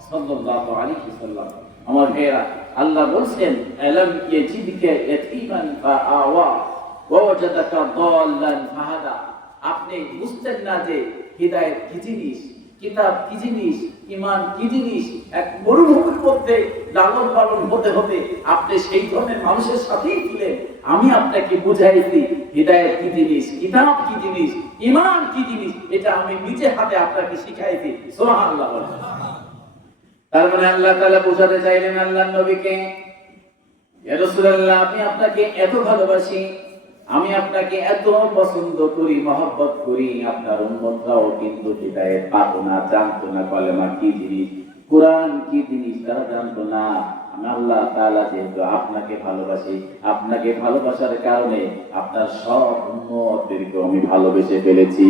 সাল্লাল্লাহু আলাইহি ওয়াসাল্লাম আমার ভাইরা আল্লাহ বলেন আলাম ইয়াজিদকা ইয়াতীমান ফাআওয়া ওয়া ওয়াজাদাকা দাল্লান ফাহাদা আপনি বুঝতেন না যে হিদায়াত কি জিনিস কিতাব কি জিনিস ঈমান কি জিনিস এক মরুভূমির মধ্যে লালন পালন হতে হতে আপনি সেই ধরনের মানুষের সাথেই ছিলেন আমি আপনাকে বুঝাইছি হিদায়াত কি জিনিস কিতাব কি জিনিস ঈমান কি জিনিস এটা আমি নিজে হাতে আপনাকে শিখাইছি সুবহানাল্লাহ বলেন তার মানে আল্লাহ তাআলা বোঝাতে চাইলেন আল্লাহর নবীকে ইয়া রাসূলুল্লাহ আমি আপনাকে এত ভালোবাসি আমি আপনাকে এত পছন্দ করি মহব্বত করি আপনার উম্মতরাও কিন্তু হিদায়াত পাবো না জানতো না কলেমা কি জিনিস কোরআন কি জিনিস তারা জানতো না আমি আল্লাহ তাআলা যেহেতু আপনাকে ভালোবাসি আপনাকে ভালোবাসার কারণে আপনার সব উম্মতদেরকে আমি ভালোবেসে ফেলেছি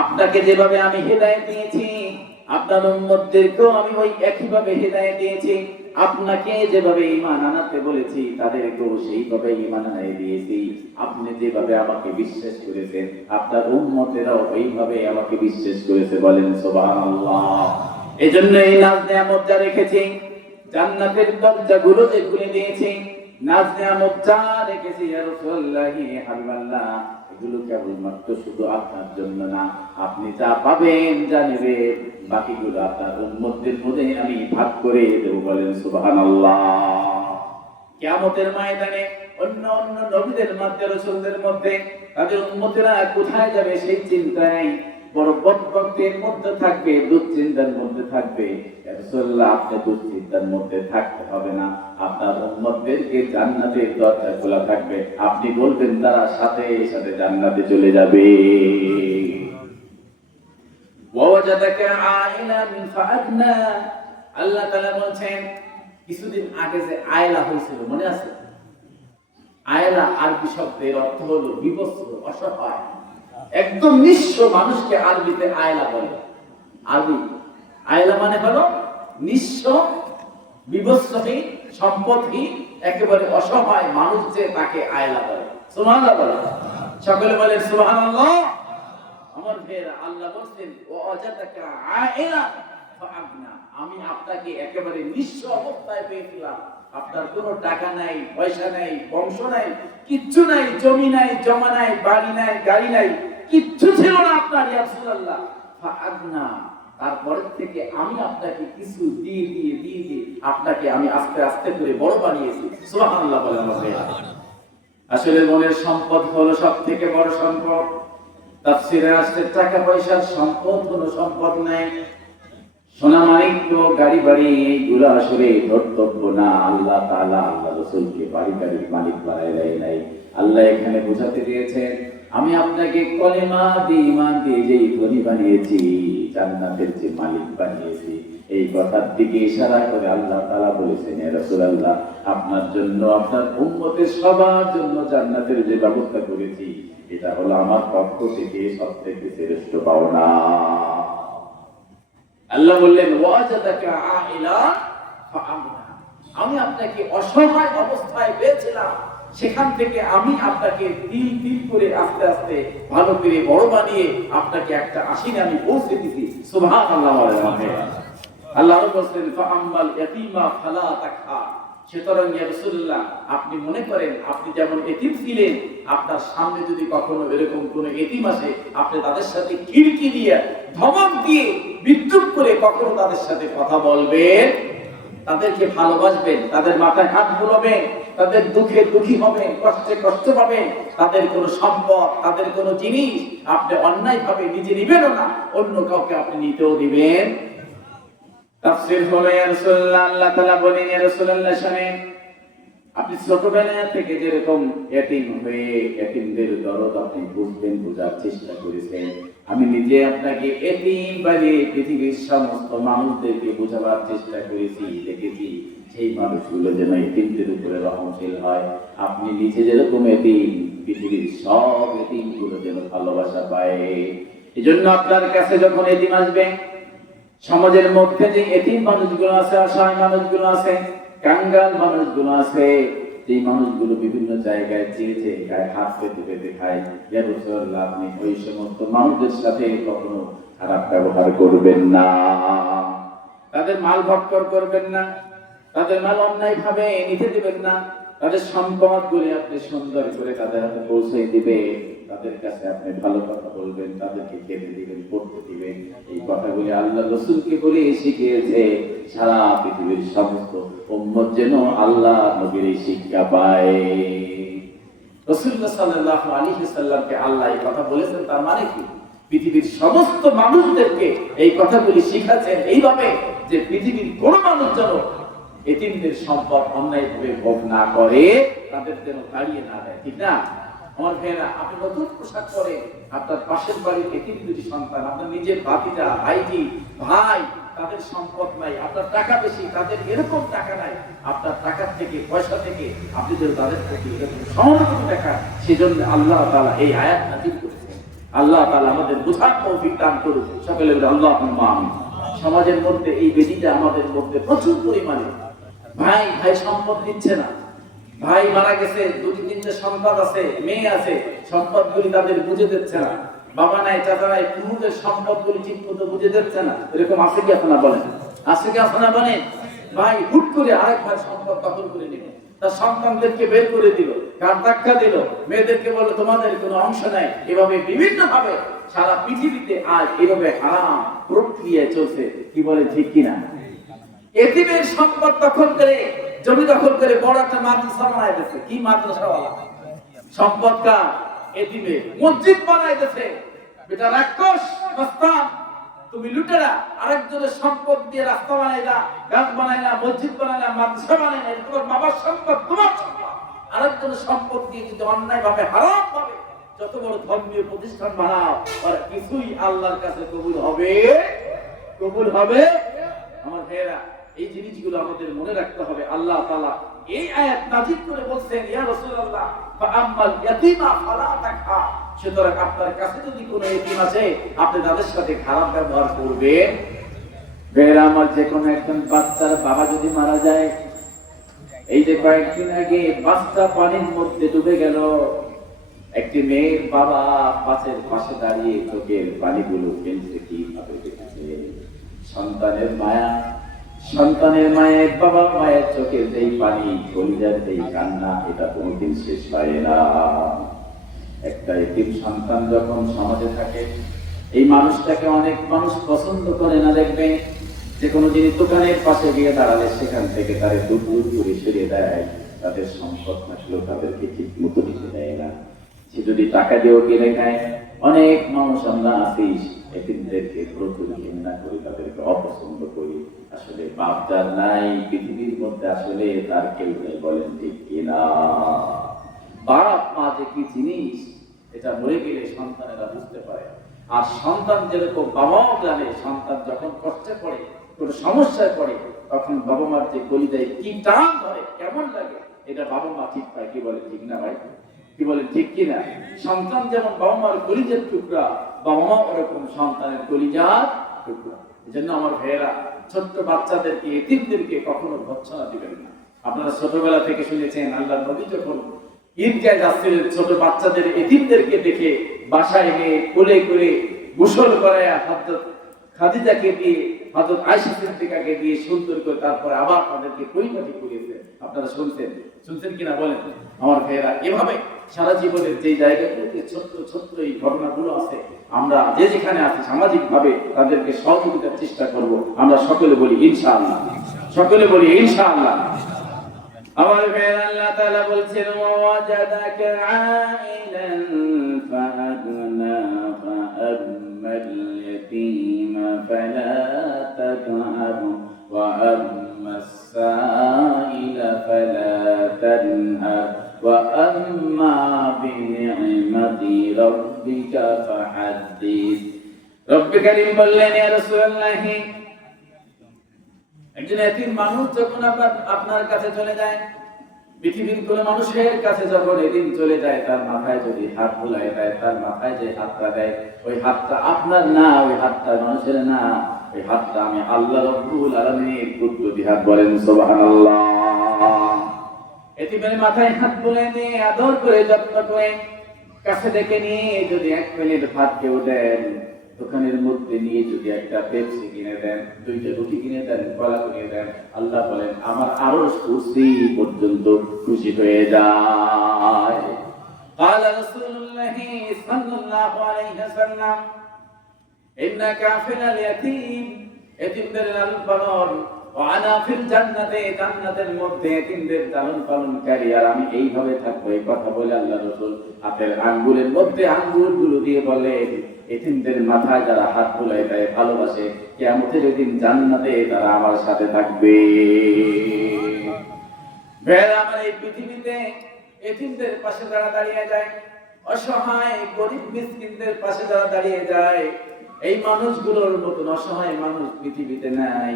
আপনাকে যেভাবে আমি হিদায়াত দিয়েছি আপনার উম্মতদেরকেও আমি ওই একইভাবে হিদায়াত দিয়েছি আপনাকে যেভাবে ঈমান আনতে বলেছি তাদেরকেও সেইভাবে ঈমান আনিয়ে দিয়েছি আপনি যেভাবে আমাকে বিশ্বাস করেছেন আপনার উম্মতেরাও ওইভাবে আমাকে বিশ্বাস করেছে বলেন সুবহানাল্লাহ এজন্য এই নাজ নিয়ামত যা রেখেছি জান্নাতের দরজাগুলো যে খুলে দিয়েছি নাজ নিয়ামত যা রেখেছি ইয়া রাসূলুল্লাহ হাবিবাল্লাহ এগুলো কেবলমাত্র শুধু আপনার জন্য না আপনি যা পাবেন যা নেবেন বাকিগুলো আপনার উম্মতদের মধ্যে আমি ভাগ করে দেব বলেন সুবহানাল্লাহ কিয়ামতের ময়দানে অন্য অন্য নবীদের মধ্যে, রাসূলদের মধ্যে তাদের উম্মতেরা কোথায় যাবে সেই চিন্তায় বড় বদবক্তের মধ্যে থাকবে, দুশ্চিন্তার মধ্যে থাকবে। রাসূলুল্লাহ, আপনি দুশ্চিন্তার মধ্যে থাকতে হবে না, আপনার উম্মতদেরকে জান্নাতের দরজা খোলা থাকবে, আপনি বলবেন তারা সাথে সাথে জান্নাতে চলে যাবে। ওয়াজাদাকা আইলান ফাআগনা, আল্লাহ তাআলা বলছেন কিছুদিন আগে যে আয়লা হয়েছিল মনে আছে? আয়লা আরবি শব্দের অর্থ হলো বিবস্ত্র, অসহায়, একদম নিঃস্ব মানুষকে আরবিতে আয়লা বলে। আরবি আয়লা মানে হলো নিঃস্ব, বিবস্ত্রহীন, সম্পদহীন, একেবারে অসহায় মানুষ যে তাকে আয়লা বলে। সুবহানাল্লাহ বলে, সকলে বলেন সুবহানাল্লাহ। আমার ভাইরা, আল্লাহ বলেন ওয়াজাদাকা আয়লা ফাআগনা, আমি আপনাকে একেবারে নিঃস্ব অবস্থায় পেয়েছিলাম। আপনার কোনো টাকা নাই, পয়সা নাই, বংশ নাই, কিচ্ছু নাই, জমি নাই, জমা নাই, বাড়ি নাই, গাড়ি নাই, কিচ্ছু ছিল না আপনার, ইয়া রাসূলুল্লাহ। ফাআগনা, তারপর থেকে আমি আপনাকে কিছু দিয়ে দিয়ে দিয়ে দিয়ে আপনাকে আমি আস্তে আস্তে করে বড় বানিয়েছি। সুবহানাল্লাহ বলেন আমার ভাইরা। আসলে মনের সম্পদ হলো সবথেকে বড় সম্পদ। তাফসীরে আসছে টাকা পয়সার সম্পদ কোনো সম্পদ নাই, সোনা মানিক্য, গাড়ি বাড়ি, এইগুলো আসলে ধর্তব্য না। আল্লাহ তাআলা আল্লাহ রাসূলকে বাড়ি গাড়ির মালিক বানায় দেয় নাই। আল্লাহ এখানে বোঝাতে দিয়েছেন, আমি আপনাকে কলেমা দিয়ে ঈমান দিয়ে যেই ধনী বানিয়েছি, জান্নাতের যে মালিক বানিয়েছি, এই কথার দিকে ইশারা করে আল্লাহ তাআলা বলেছেন, হে রাসূলুল্লাহ, আপনার জন্য, আপনার উম্মতের সবার জন্য জান্নাতের যে ব্যবস্থা করেছি, এটা হলো আমার পক্ষ থেকে সবথেকে শ্রেষ্ঠ পাওনা। আল্লাহ বললেন ওয়াজাদাকা আইলা ফাআগনা, আমি আপনাকে অসহায় অবস্থায় পেয়েছিলাম, সেখান থেকে আমি আপনাকে দিল দিল করে আস্তে আস্তে ভালো করে বড় বানিয়ে আপনাকে একটা আশিনে আমি পৌঁছে দিয়েছি। সুবহানাল্লাহ। আল্লাহ বলেন ফাআম্মাল ইয়াতীমা ফালা তাকহার, সুতরাং ইয়া রাসূলুল্লাহ, আপনি মনে করেন আপনি যেমন এতিম ছিলেন, আপনার সামনে যদি কখনো এরকম কোনো এতিম আসে, আপনি তাদের সাথে খিড়কি দিয়ে, ধমক দিয়ে, বিদ্রুপ করে কখনো তাদের সাথে কথা বলবেন, তাদেরকে ভালোবাসবেন, তাদের মাথায় হাত বুলাবেন, তাদের দুঃখে দুঃখী হবেন, কষ্টে কষ্ট পাবেন, তাদের কোনো সম্পদ, তাদের কোনো জিনিস আপনি অন্যায়ভাবে নিজে নিবেনও না, অন্য কাউকে আপনি নিতেও দিবেন। তাফসীর হলো, ইয়া রাসূলুল্লাহ, আল্লাহ তাআলা বলেন, ইয়া রাসূলুল্লাহ শুনেন, আপনি ছোটবেলা থেকে যেরকম এতিম হয়ে এতিমদের দরদ আপনি বুঝবেন, বোঝার চেষ্টা করেছেন, আমি নিজে আপনাকে এতিম বানিয়ে পৃথিবীর সমস্ত মানুষদেরকে বোঝাবার চেষ্টা করেছি, দেখেছি সেই মানুষগুলো যেন এতিমদের উপরে রহমশীল হয়। আপনি নিজে যেরকম এতিম, পৃথিবীর সব এতিমগুলো যেন ভালোবাসা পায়। এজন্য আপনার কাছে যখন এতিম আসবে, সমাজের মধ্যে যে এতিম মানুষগুলো আছে, অসহায় মানুষগুলো আছে, কাঙ্গাল মানুষগুলো আছে, এই মানুষগুলো বিভিন্ন জায়গায় চেয়েছে, গায়ে হাত পেতে পেতে খায়, ইয়া রাসূলুল্লাহ, আপনি ওই সমস্ত মানুষদের সাথে কখনো খারাপ ব্যবহার করবেন না, তাদের মাল ভক্ষণ করবেন না, তাদের মাল অন্যায় ভাবে নিতে দিবেন না, তাদের সম্পদ গুলি আপনি সুন্দর করে তাদের হাতে পৌঁছে দিবেন, তাদের কাছে আপনি ভালো কথা বলবেন, তাদেরকে খেতে দিবেন, পড়তে দিবেন। এই কথাগুলি আল্লাহ রাসূলকে বলে শিখিয়েছে, সারা পৃথিবীর সমস্ত উম্মত যেন আল্লাহ নবীর এই শিক্ষা পায়। রাসূলুল্লাহ সাল্লাল্লাহু আলাইহি ওয়াসাল্লামকে আল্লাহ এই কথা বলেছেন, তার মানে কি? পৃথিবীর সমস্ত মানুষদেরকে এই কথাগুলি শিখাচ্ছেন এইভাবে যে পৃথিবীর কোন মানুষ যেন এতিমদের সম্পদ অন্যায়ভাবে ভোগ না করে, তাদের যেন তাড়িয়ে না দেয়, ঠিক না? আমার ভাইরা, আপনি নতুন পোশাক পরে আপনার পাশের বাড়ির এতিম দুটি সন্তান, আপনার নিজের ভাতিজা, ভাইজি, ভাই, তাদের সম্পদ নাই, আপনার টাকা বেশি, তাদের এরকম টাকা নাই, আপনার টাকার থেকে, পয়সা থেকে আপনি যদি তাদের প্রতি এরকম সহানুভূতি দেখান, সেজন্য আল্লাহ তাআলা এই আয়াত নাযিল করেছেন। আল্লাহ তাআলা আমাদের বুঝার তৌফিক দান করুন, সকলে বলে আল্লাহুম্মা আমিন। সমাজের মধ্যে এই বেদিটা আমাদের মধ্যে প্রচুর পরিমাণে, ভাই ভাই সম্পদ দিচ্ছে না, ভাই মারা গেছে, দুটি তিনটে সন্তান আছে, মেয়ে আছে, সম্পদগুলি তাদের বুঝে দিচ্ছে না, বাবা নাই, চাচা নাই, কুমুদের সম্পদগুলি ঠিক মতো বুঝে দিচ্ছে না, এরকম আছে কি আপনারা বলেন? আছে কি আপনারা বলেন? ভাই হুট করে আরেক ভাই সম্পদ দখল করে নিল, তার সন্তানদেরকে বের করে দিল, কার ধাক্কা দিল, মেয়েদেরকে বলল তোমাদের কোনো অংশ নাই, এভাবে বিভিন্ন ভাবে সারা পৃথিবীতে আজ এভাবে হারাম প্রক্রিয়া চলছে, কি বলে ঠিক কিনা? এতিমের সম্পদ দখল করে জমি দখল করে বড় একটা মাদ্রাসা বানাইতেছে। কি মাদ্রাসাওয়ালা? সম্পদকার এতিমে মসজিদ বানাইতেছে। বেটা রাক্ষস মস্তান, তুমি লুটেরা, আরেকজনের সম্পদ দিয়ে রাস্তা বানাইলা, গাছ বানাইলা, মসজিদ বানাইলা, মাদ্রাসা বানাইলা, তোমার বাবার সম্পদ, তোমার সম্পদ। আরেকজনের সম্পদ দিয়ে যদি অন্যায় ভাবে, হারাম ভাবে যত বড় ধর্মীয় প্রতিষ্ঠান বানাও, আর কিছুই আল্লাহর কাছে কবুল হবে? কবুল হবে? আমার ভাইয়েরা, এই জিনিসগুলো আমাদের মনে রাখতে হবে। আল্লাহ তাআলা এই আয়াত নাযিল করে বলছেন, ইয়া রাসূলুল্লাহ ফাআম্মাল ইয়াতীমা ফালা তাকহা, সুতরাং আপনার কাছে যদি কোনো এতিম আছে আপনি তাদের সাথে খারাপ ব্যবহার করবেন। ভাইয়েরা আমার, যে কোনো একজন বাচ্চার বাবা যদি মারা যায়, এই যে কয়েকদিন আগে বাচ্চা পানির মধ্যে ডুবে গেল, একটি মেয়ের বাবা পাশের পাশে দাঁড়িয়ে চোখের পানিগুলো ফেলছে, কিভাবে দেখেছে সন্তানের মায়া, সন্তানের মায়ের বাবা মায়ের চোখের যেই পানি, কলিজার যেই কান্না, এটা কোনোদিন শেষ হয় না। একটা এতিম সন্তান যখন সমাজে থাকে, এই মানুষটাকে অনেক মানুষ পছন্দ করে না। দেখবে যে কোনো জিনিস দোকানের পাশে গিয়ে দাঁড়ালে সেখান থেকে তাদের দূর করে সরিয়ে দেয়। তাদের সম্পদ থাকলেও তাদেরকে ঠিক মতো দিতে দেয় না। সে যদি টাকা দিয়েও কিনে খায়, অনেক মানুষ আমরা আসিস এতিমদেরকে প্রচুর ঘৃণা করি, তাদেরকে অপছন্দ করি। আসলে বাপ যার নাই পৃথিবীর মধ্যে, আসলে তার কেউ নেই, বলেন ঠিক কিনা? বাপ মা যে কি জিনিস, এটা মরে গেলে সন্তানেরা বুঝতে পারে। আর সন্তান যেরকম বাবাও জানে, সন্তান যখন কষ্টে পড়ে, কোনো সমস্যায় পড়ে, তখন বাবা মার যে কলিজায় কি টান ধরে, কেমন লাগে, এটা বাবা মা ঠিক পায়। কি বলে ঠিক না ভাই? কি বলে ঠিক কিনা? সন্তান যেমন বাবা মার কলিজার টুকরা, বাবা মা ওরকম সন্তানের কলিজার টুকরা। এই জন্য আমার ভাইয়েরা, ছোট্ট বাচ্চাদেরকে, এতিমদেরকে কখনো ভৎসনা দিবেন না। আপনারা ছোটবেলা থেকে শুনেছেন, আল্লাহর নবী যখন ঈদগাহে যাচ্ছিলেন, ছোট বাচ্চাদের এতিমদেরকে দেখে বাসায় এনে কোলে করে গোসল করায় হযরত খাদিজাকে দিয়ে, হযরত আয়েশা সিদ্দিকাকে দিয়ে সুন্দর করে তারপরে আবার তাদেরকে পরিপাটি করিয়েছেন। আপনারা শুনছেন কিনা বলেন আমার ভাইয়েরা? এভাবে সারা জীবনের যে জায়গাগুলোতে ছোট্ট ছোট্ট এই ঘটনাগুলো আছে, আমরা যে যেখানে আছি সামাজিক ভাবে তাদেরকে সহযোগিতার চেষ্টা করব। আমরা সকলে বলি ইনশাআল্লাহ, সকলে বলি ইনশাআল্লাহ। আমার ভাইয়েরা, আল্লাহ তাআলা বলছেন, ওয়াজাদাকা আইলান ফাআগনা ফাআম্মাল ইয়াতীমা ফালা তাকহার ওয়া আম্মাস সাইলা ফালা তানহার ওয়া আম্মা বিনি'মাতি রাব্বিকা ফাহাদ্দিস। রব্বে কারীম বললেন, ইয়া রাসূলুল্লাহ, একজন এতিম মানুষ যখন আপনার কাছে চলে যায়, পৃথিবীর কোন মানুষের কাছে যখন এতিম চলে যায়, তার মাথায় যদি হাত বুলায় দেয়, তার মাথায় যে হাতটা দেয়, ওই হাতটা আপনার না, ওই হাতটা মানুষের না, ওই হাতটা আমি আল্লাহ রাব্বুল আলামিনের কুদরতি হাত। বলেন সুবহানাল্লাহ। এতিমের মাথায় হাত বুলায় দিয়ে আদর করে, যত্ন করে কাছে ডেকে নিয়ে যদি 1 মিনিট ভাত কেউ দেন, দোকানের মধ্যে নিয়ে যদি একটা পেপসি কিনে দেন, 2টা রুটি কিনে দেন, কলা কিনে দেন, আল্লাহ বলেন আমার আরশ কুরসি পর্যন্ত খুশি হয়ে যায়। قال رسول الله صلى الله عليه وسلم ان كافل اليتيم এতিমদের লালন পালন, ওয়ানা ফিল জান্নাতে, জান্নাতের মধ্যে এতিমদের লালন পালনকারী, আর আমি এইভাবে থাকবো। এই কথা বলে আল্লাহ রাসূল হাতের আঙ্গুলের মধ্যে আঙ্গুলগুলো দিয়ে বলেন, এতিমদের মাথায় যারা হাত বুলায় দেয়, ভালোবাসে, কিয়ামতের দিন জান্নাতে তারা আমার সাথে থাকবে। ভাইরা আমার, এই পৃথিবীতে এতিমদের পাশে যারা দাঁড়িয়ে যায়, অসহায় গরিব মিসকিনদের পাশে যারা দাঁড়িয়ে যায়, এই মানুষগুলোর মতন অসহায় মানুষ পৃথিবীতে নাই।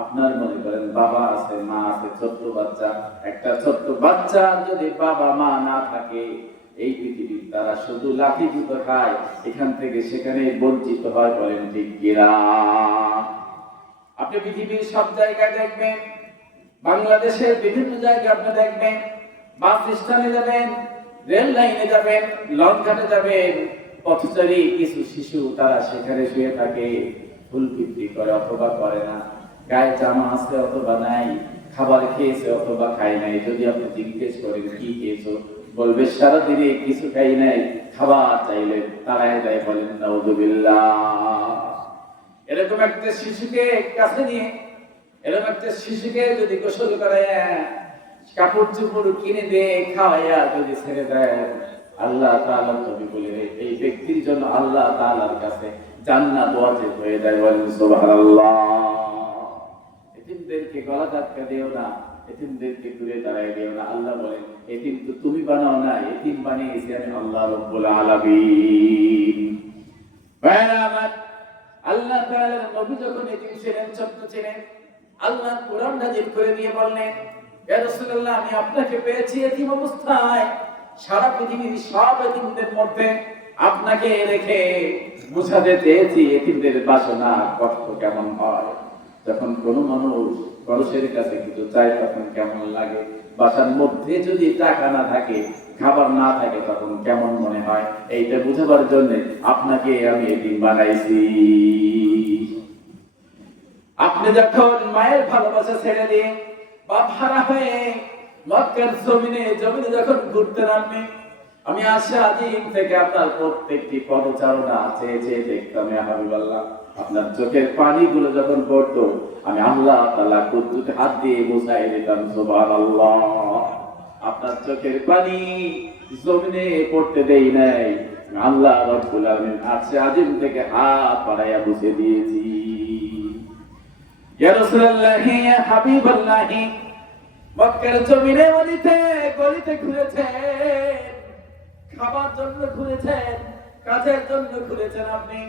আপনার মনে করেন বাবা আছে, মা আছে, ছোট্ট বাচ্চা, একটা ছোট্ট বাচ্চা যদি বাবা মা না থাকে, এই পৃথিবীর তারা শুধু লাঠি জুতো খায়, এখান থেকে সেখানে বঞ্চিত হয়। বলেন ঠিক কিনা? আপনি পৃথিবীর সব জায়গায় দেখবেন, বাংলাদেশের বিভিন্ন জায়গায় আপনি দেখবেন, বাস স্ট্যান্ডে যাবেন, রেল লাইনে যাবেন, লঞ্চঘাটে যাবেন, পথচারী কিছু শিশু তারা সেখানে শুয়ে থাকে, ফুল বিক্রি করে অথবা করে না, গায়ে জামা আছে অথবা নাই, খাবার খেয়েছে অথবা খায় নাই। যদি আপনি জিজ্ঞেস করেন কি খেয়েছো, বলবে সারাদিনে কিছু খাই নাই, খাবার চাইলে তারাই যায়। বলেন নাউযুবিল্লাহ। এরকম একটা শিশুকে কাছে নিয়ে, এরকম একটা শিশুকে যদি গোসল করায় কাপড় চোপড় কিনে দিয়ে খাওয়াইয়া যদি ছেড়ে দেয়, আল্লাহ তাআলা নবী বলে এই ব্যক্তির জন্য আল্লাহ তাআলার কাছে জান্নাত ওয়াজিব হয়ে যায়। বলেন সুবহানাল্লাহ। এতিমদেরকে গলা ধাক্কা দিও না, এতিমদেরকে দূরে দাঁড়ায় দিও না। আল্লাহ বলেন এতিম তো তুমি বানাও না, এতিম বানিয়েছি আমি আল্লাহ রাব্বুল আলামিন। আমার আল্লাহ তাআলার নবী যখন এতিম ছিলেন, ছোট্ট ছিলেন, আল্লাহ কোরআন নাযিল করে দিয়ে বললেন, ইয়া রাসূলুল্লাহ আমি আপনাকে পেয়েছি এতিম অবস্থায়, সারা পৃথিবীর সব এতিমদের মধ্যে আপনাকে রেখে বুঝাতে চেয়েছি এতিমদের বাসনা কষ্ট কেমন হয়। যখন কোনো মানুষ মানুষের কাছে কিছু চায় তখন কেমন লাগে, বাসার মধ্যে যদি টাকা না থাকে, খাবার না থাকে, তখন কেমন মনে হয়, এইটা বুঝাবার জন্য আপনাকে আমি এতিম বানাইছি। আপনি যখন মায়ের ভালোবাসা ছেড়ে দিয়ে বাপ হারা হয়ে মক্কার জমিনে যখন ঘুরতে নামবেন, আমি আশা আজিম থেকে আপনার প্রত্যেকটি পদচারণা চেয়ে চেয়ে দেখতাম ইয়া হাবিবাল্লাহ। আপনার চোখের পানিগুলো যখন পড়তো, আমি আল্লাহ তাআলা কুদরতে হাত দিয়ে মুছাই দিতাম। সুবহানাল্লাহ। আপনার চোখের পানি জমিনে পড়তে দেই নাই, আল্লাহ রাব্বুল আলামিন আশা আজিম থেকে হাত বাড়াইয়া মুছে দিয়েছি। ইয়া রাসূলুল্লাহ, ইয়া হাবিবাল্লাহ, মক্কার জমিনে গলিতে গলিতে ঘুরেছেন, খাবার জন্য ঘুরেছেন, কাজের জন্য ঘুরেছেন আপনি।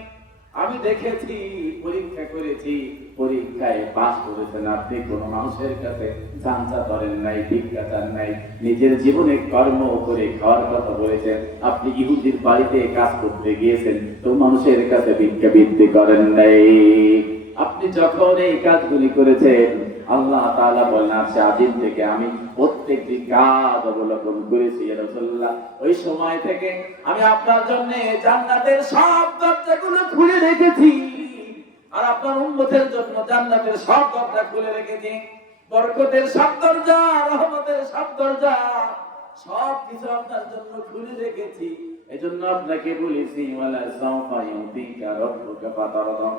আমি দেখেছি, পরীক্ষা করেছি, পরীক্ষায় পাস করেছেন আপনি। কোন মানুষের কাছে জানচা করেন নাই, ভিক্ষা চান নাই, নিজের জীবনে কর্ম করে খাওয়ার কথা বলেছেন। আপনি ইহুদির বাড়িতে কাজ করতে গিয়েছেন, তো মানুষের কাছে ভিক্ষা বৃত্তি করেন নাই। আপনি যখন এই কাজগুলি করেছেন, আল্লাহ তাআলা বলেন আচ্ছা আদিন থেকে আমি প্রত্যেকটি কাজ অবলম্বন করেছি ইয়া রাসূলুল্লাহ। ওই সময় থেকে আমি আপনার জন্য জান্নাতের সব দরজাগুলো খুলে রেখেছি, আর আপনার উম্মতের জন্য জান্নাতের সব দরজা খুলে রেখেছি। বরকতের সব দরজা, রহমতের সব দরজা, সব কিছু আপনার জন্য খুলে রেখেছি। এজন্য আপনাকে বলেছি ওয়ালা সাওফা ইউতিকা রাব্বুকা ফাতারদা।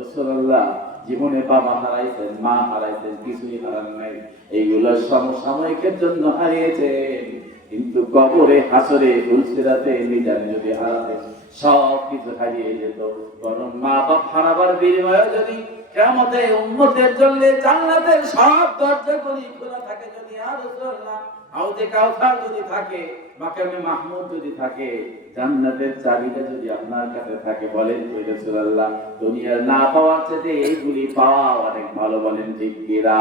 রাসূলুল্লাহ, জীবনে বাবা হারাইছেন, মা হারাইছেন, কিছুই হারান নাই। এইগুলো সমসাময়িকের জন্য হারিয়েছেন, কিন্তু কবরে, হাসরে, ফুলসিরাতে মিজান যদি হারাতে সব কিছু হারিয়ে যেত। বরং মা বাপ হারাবার বিনিময়ে যদি কিয়ামতে উম্মতের জন্য জান্নাতের সব দরজাগুলি খোলা থাকে, যদি ইয়া রাসূলুল্লাহ আওদে কাউসার যদি থাকে, মাকামে মাহমুদ যদি থাকে, জান্নাতের চাবিটা যদি আপনার কাছে থাকে, বলেন তো রাসূলুল্লাহ দুনিয়ার না পাওয়ার চেয়ে এইগুলি পাওয়া অনেক ভালো। বলেন ঠিক কি না?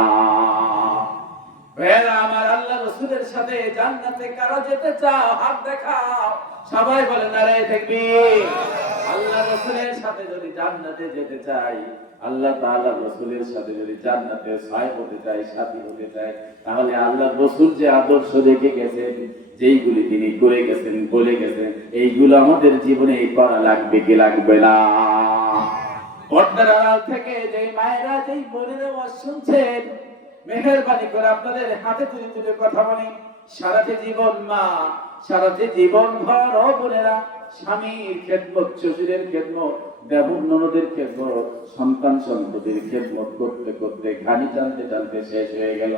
ভাইরা আমার, আল্লাহ রাসূলের সাথে জান্নাতে কারা যেতে চাও? হাত দেখাও। সবাই বলেন নারে তাকবীর। আল্লাহ রাসূলের সাথে যদি জান্নাতে যেতে চাই, আল্লাহ তাআলা রাসূলের সাথে যদি জান্নাতে সাহিব হতে চাই, সাথী হতে চাই, তাহলে আল্লাহ রাসূল যে আদর্শ রেখে গেছেন, যেইগুলি তিনি করে গেছেন, বলে গেছেন, এইগুলো আমাদের জীবনে করা লাগবে কি লাগবে না? পর্দার আড়াল থেকে যেই মায়েরা, যেই বোনেরা শুনছেন, মেহেরবানি করে আপনাদের হাতে তুলে তুলে কথা বলি। সারাটি জীবন মা, সারাটি জীবন ভর ও বোনেরা স্বামীর খেদমত, শ্বশুরের খেদমত, দেবর ননদের খেদমত, সন্তান সন্ততির খেদমত করতে করতে ঘানি টানতে টানতে শেষ হয়ে গেল।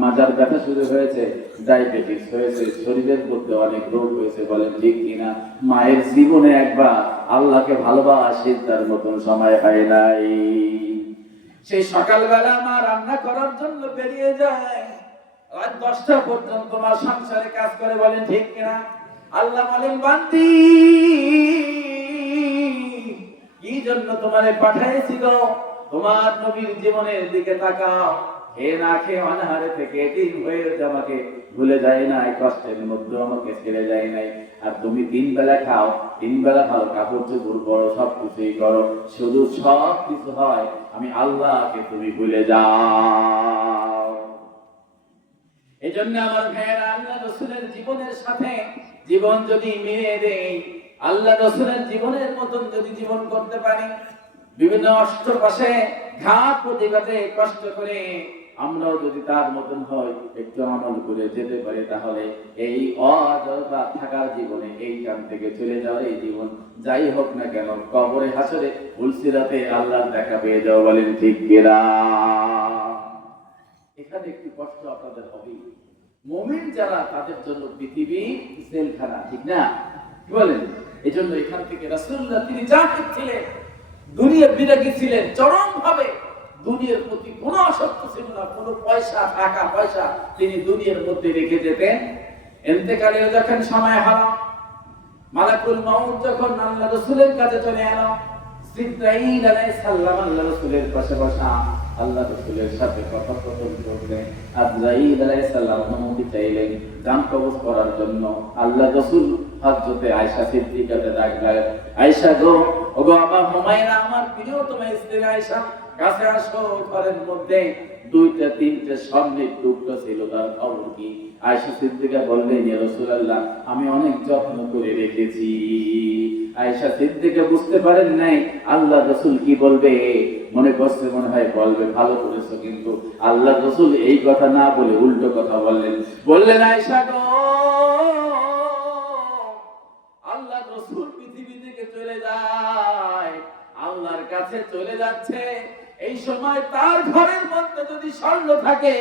মাজার ব্যথা শুরু হয়েছে, ডায়াবেটিস হয়েছে, শরীরের মধ্যে অনেক রোগ হয়েছে। বলেন ঠিক কিনা? মায়ের জীবনে একবার আল্লাহকে ভালোবাসার মতন সময় হয় নাই। সেই সকালবেলা মা রান্না করার জন্য বেরিয়ে যায়, রাত 10টা পর্যন্ত মা সংসারে কাজ করে। বলেন ঠিক কিনা? আল্লাহ বলেন বান্দি, কি জন্য তোমারে পাঠাইছি গো? তোমার নবীর জীবনের দিকে তাকাও। হে না খেয়ে অনাহারে থেকে এতিম হয়ে আমাকে ভুলে যায় নাই, কষ্টের মধ্যে আমাকে ছেড়ে যায় নাই। আর তুমি 3 বেলা খাও, 3 বেলা খাও, কাপড় চোপড় করো, সব কিছুই করো, শুধু সব কিছু হয় আমি আল্লাহকে তুমি ভুলে যাও। এই জন্য আমার ভাইয়েরা, আল্লাহ রাসূলের জীবনের সাথে জীবন যদি মিলিয়ে দেই, আল্লাহ রাসূলের জীবনের মতন যদি জীবন করতে পারি, বিভিন্ন অষ্টপাশে ঘাত প্রতিঘাতে কষ্ট করে আমরাও যদি তার মতন হয়, একটু আমল করে যেতে পারি, তাহলে এই অযথা থাকার জীবনে, এইখান থেকে চলে যাওয়া এই জীবন যাই হোক না কেন, কবরে, হাসরে, ফুলসিরাতে আল্লাহর দেখা পেয়ে যাও। বলেন ঠিক কিনা? এখানে একটু কষ্ট আপনাদের হবে, মুমিন যারা তাদের জন্য পৃথিবী জেলখানা, ঠিক না? কি বলেন? এই জন্য এখান থেকে রাসূলুল্লাহ তিনি জাহিদ ছিলেন, দুনিয়া বিরাগী ছিলেন, চরম ভাবে দুনিয়ার প্রতি কোনো আসক্ত ছিল না। কোনো পয়সা, টাকা পয়সা তিনি দুনিয়ার মধ্যে রেখে যেতেন। ইন্তেকালের যখন সময় হলো, মালাকুল মাউত যখন আল্লাহ রাসূলের কাছে চলে এলো, জিবরাইল আলাইহিস সালাম আল্লাহ রাসূলের পাশে বসা, আল্লাহ রাসূলের সাথে কথোপকথন করলেন। আজরাইল আলাইহিস সালাম অনুমতি চাইলেন জান কবজ করার জন্য। আল্লাহ রাসূল হযরতে আয়েশা সিদ্দিকাকে ডাকলেন, আয়েশা গো, ওগো আমার হুমায়রা, আমার প্রিয়তমা স্ত্রী আয়েশা, কাছে আসো। ঘরের মধ্যে দুইটা তিনটা স্বর্ণের টুকরো ছিল, তার খবর কি? আয়েশা সিদ্দিকা বললেন, ইয়া রাসূলুল্লাহ, আমি অনেক যত্ন করে রেখেছি। আয়েশা সিদ্দিকা বুঝতে পারেন নাই আল্লাহ রাসূল কি বলবে, মনে করছে মনে হয় বলবে ভালো করেছো, কিন্তু আল্লাহ রাসূল এই কথা না বলে উল্টো কথা বললেন, আয়েশা গো, আল্লাহ রাসূল পৃথিবী থেকে চলে যায়, আল্লাহর কাছে চলে যাচ্ছে। এই সময় তার ঘরের মধ্যে যদি স্বর্ণ থাকে,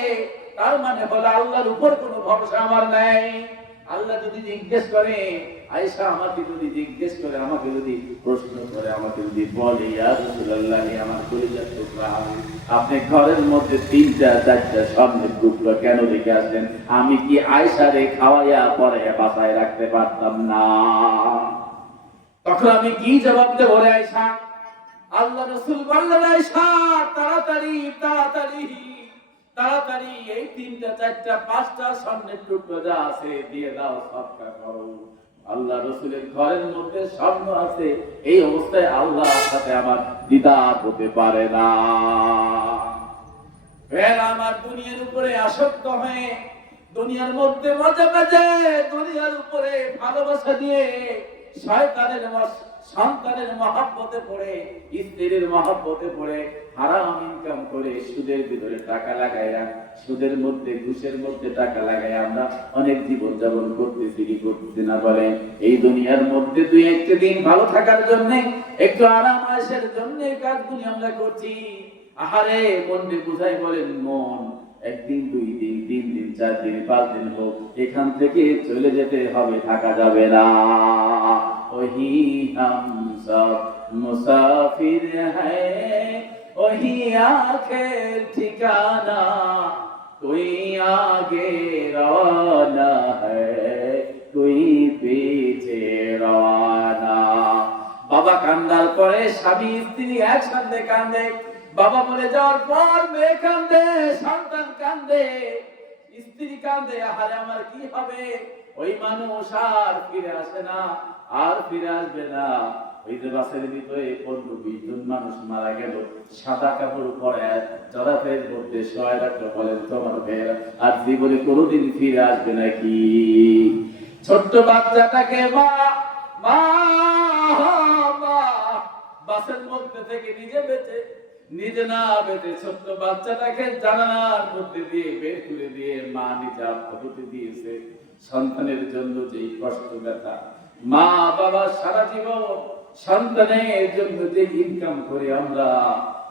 তার মানে হলো আল্লাহর উপর কোনো ভরসা আমার নাই। আল্লাহ যদি জিজ্ঞেস করে, আয়েশা আমাকে যদি জিজ্ঞেস করে, আমাকে যদি প্রশ্ন করে, আমাকে যদি বলে, ইয়া রাসূলুল্লাহ, আমার কলিজার টুকরা, আপনি ঘরের মধ্যে তিনটা চারটা স্বর্ণের টুকরো কেন রেখে আসলেন? আমি কি আয়েশারে খাওয়াইয়া পরাইয়া বাসায় রাখতে পারতাম না? তখন আমি কি জবাব দেব রে আয়েশা? আল্লাহ রাসূল বললেন, আয়েশা, তাড়াতাড়ি তাড়াতাড়ি তাড়াতাড়ি এই তিনটা চারটা পাঁচটা স্বর্ণের টুকরো যা আছে দিয়ে দাও, সদকা করো। আল্লাহ রাসূলের ঘরের মধ্যে স্বর্ণ আছে, এই অবস্থায় আল্লাহর সাথে আমার দ্বিধার হতে পারে না। ফের আমার দুনিয়ার উপরে আসক্ত হয়ে, দুনিয়ার মধ্যে মজা বাজে, দুনিয়ার উপরে ভালোবাসা দিয়ে, শয়তানের সন্তানের মহব্বতে পড়ে, স্ত্রীর মহব্বতে পড়ে, হারাম ইনকাম করে, সুদের ভিতরে টাকা লাগাইয়া, সুদের মধ্যে ঘুষের মধ্যে টাকা লাগাইয়া আমরা অনেক জীবন যাপন করতেছি, কি করতেছি না বলেন? এই দুনিয়ার মধ্যে দুই একটা দিন ভালো থাকার জন্য, একটু আরাম আয়েশের জন্য কাজগুলি আমরা করছি। আহারে, মনকে বুঝাই বলেন, মন একদিন, দুই দিন, তিন দিন, চার দিন, পাঁচ দিন হোক, এখান থেকে চলে যেতে হবে, থাকা যাবে না। ওহি হাম সব মুসাফির হ্যায়, ওহি আখের ঠিকানা, কোই আগে রওয়ানা হ্যায়, কোই পিছে রওয়ানা। বাবা কান্দার পরে স্বামী স্ত্রী একসাথে কান্দে। বাবা মরে যাওয়ার পর মেয়ে কান্দে, সন্তান কান্দে, স্ত্রী কান্দে। আহারে, আমার কি হবে? ওই মানুষ আর ফিরে আসে না, আর ফিরে আসবে না। ওই যে বাসের ভিতরে 15-20 জন মানুষ মারা গেল, সাদা কাপড় পরে জলাফের মধ্যে শোয়া রাখলো, বলেন তোমার ফের আর জীবনে কোনোদিন ফিরে আসবে নাকি? ছোট্ট বাচ্চাটাকে মা মা মা বাসের মধ্যে থেকে নিজে না বেঁচে ছোট্ট বাচ্চাটাকে জানালার মধ্যে দিয়ে বের করে দিয়ে মা নিজে আত্মহত্যা দিয়েছে। সন্তানের জন্য যে কষ্ট ব্যথা, মা বাবা সারা জীবন সন্তানের জন্য যে ইনকাম করে আমরা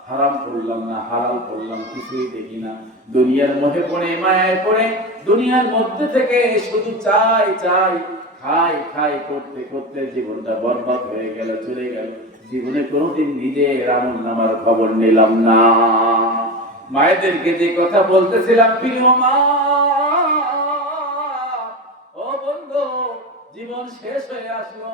হারাম করলাম না, হালাল করলাম, কিছুই দেখি না। দুনিয়ার মোহে পড়ে, মায়ায় পড়ে, দুনিয়ার মধ্যে থেকে শুধু চাই চাই, খাই খাই করতে করতে জীবনটা বরবাদ হয়ে গেল, চলে গেল। জীবনে কোনোদিন নিজের আমল নামার খবর নিলাম না। মায়েদেরকে যে কথা বলতেছিলাম, প্রিয় মা, ও বন্ধু, জীবন শেষ হয়ে আসলো,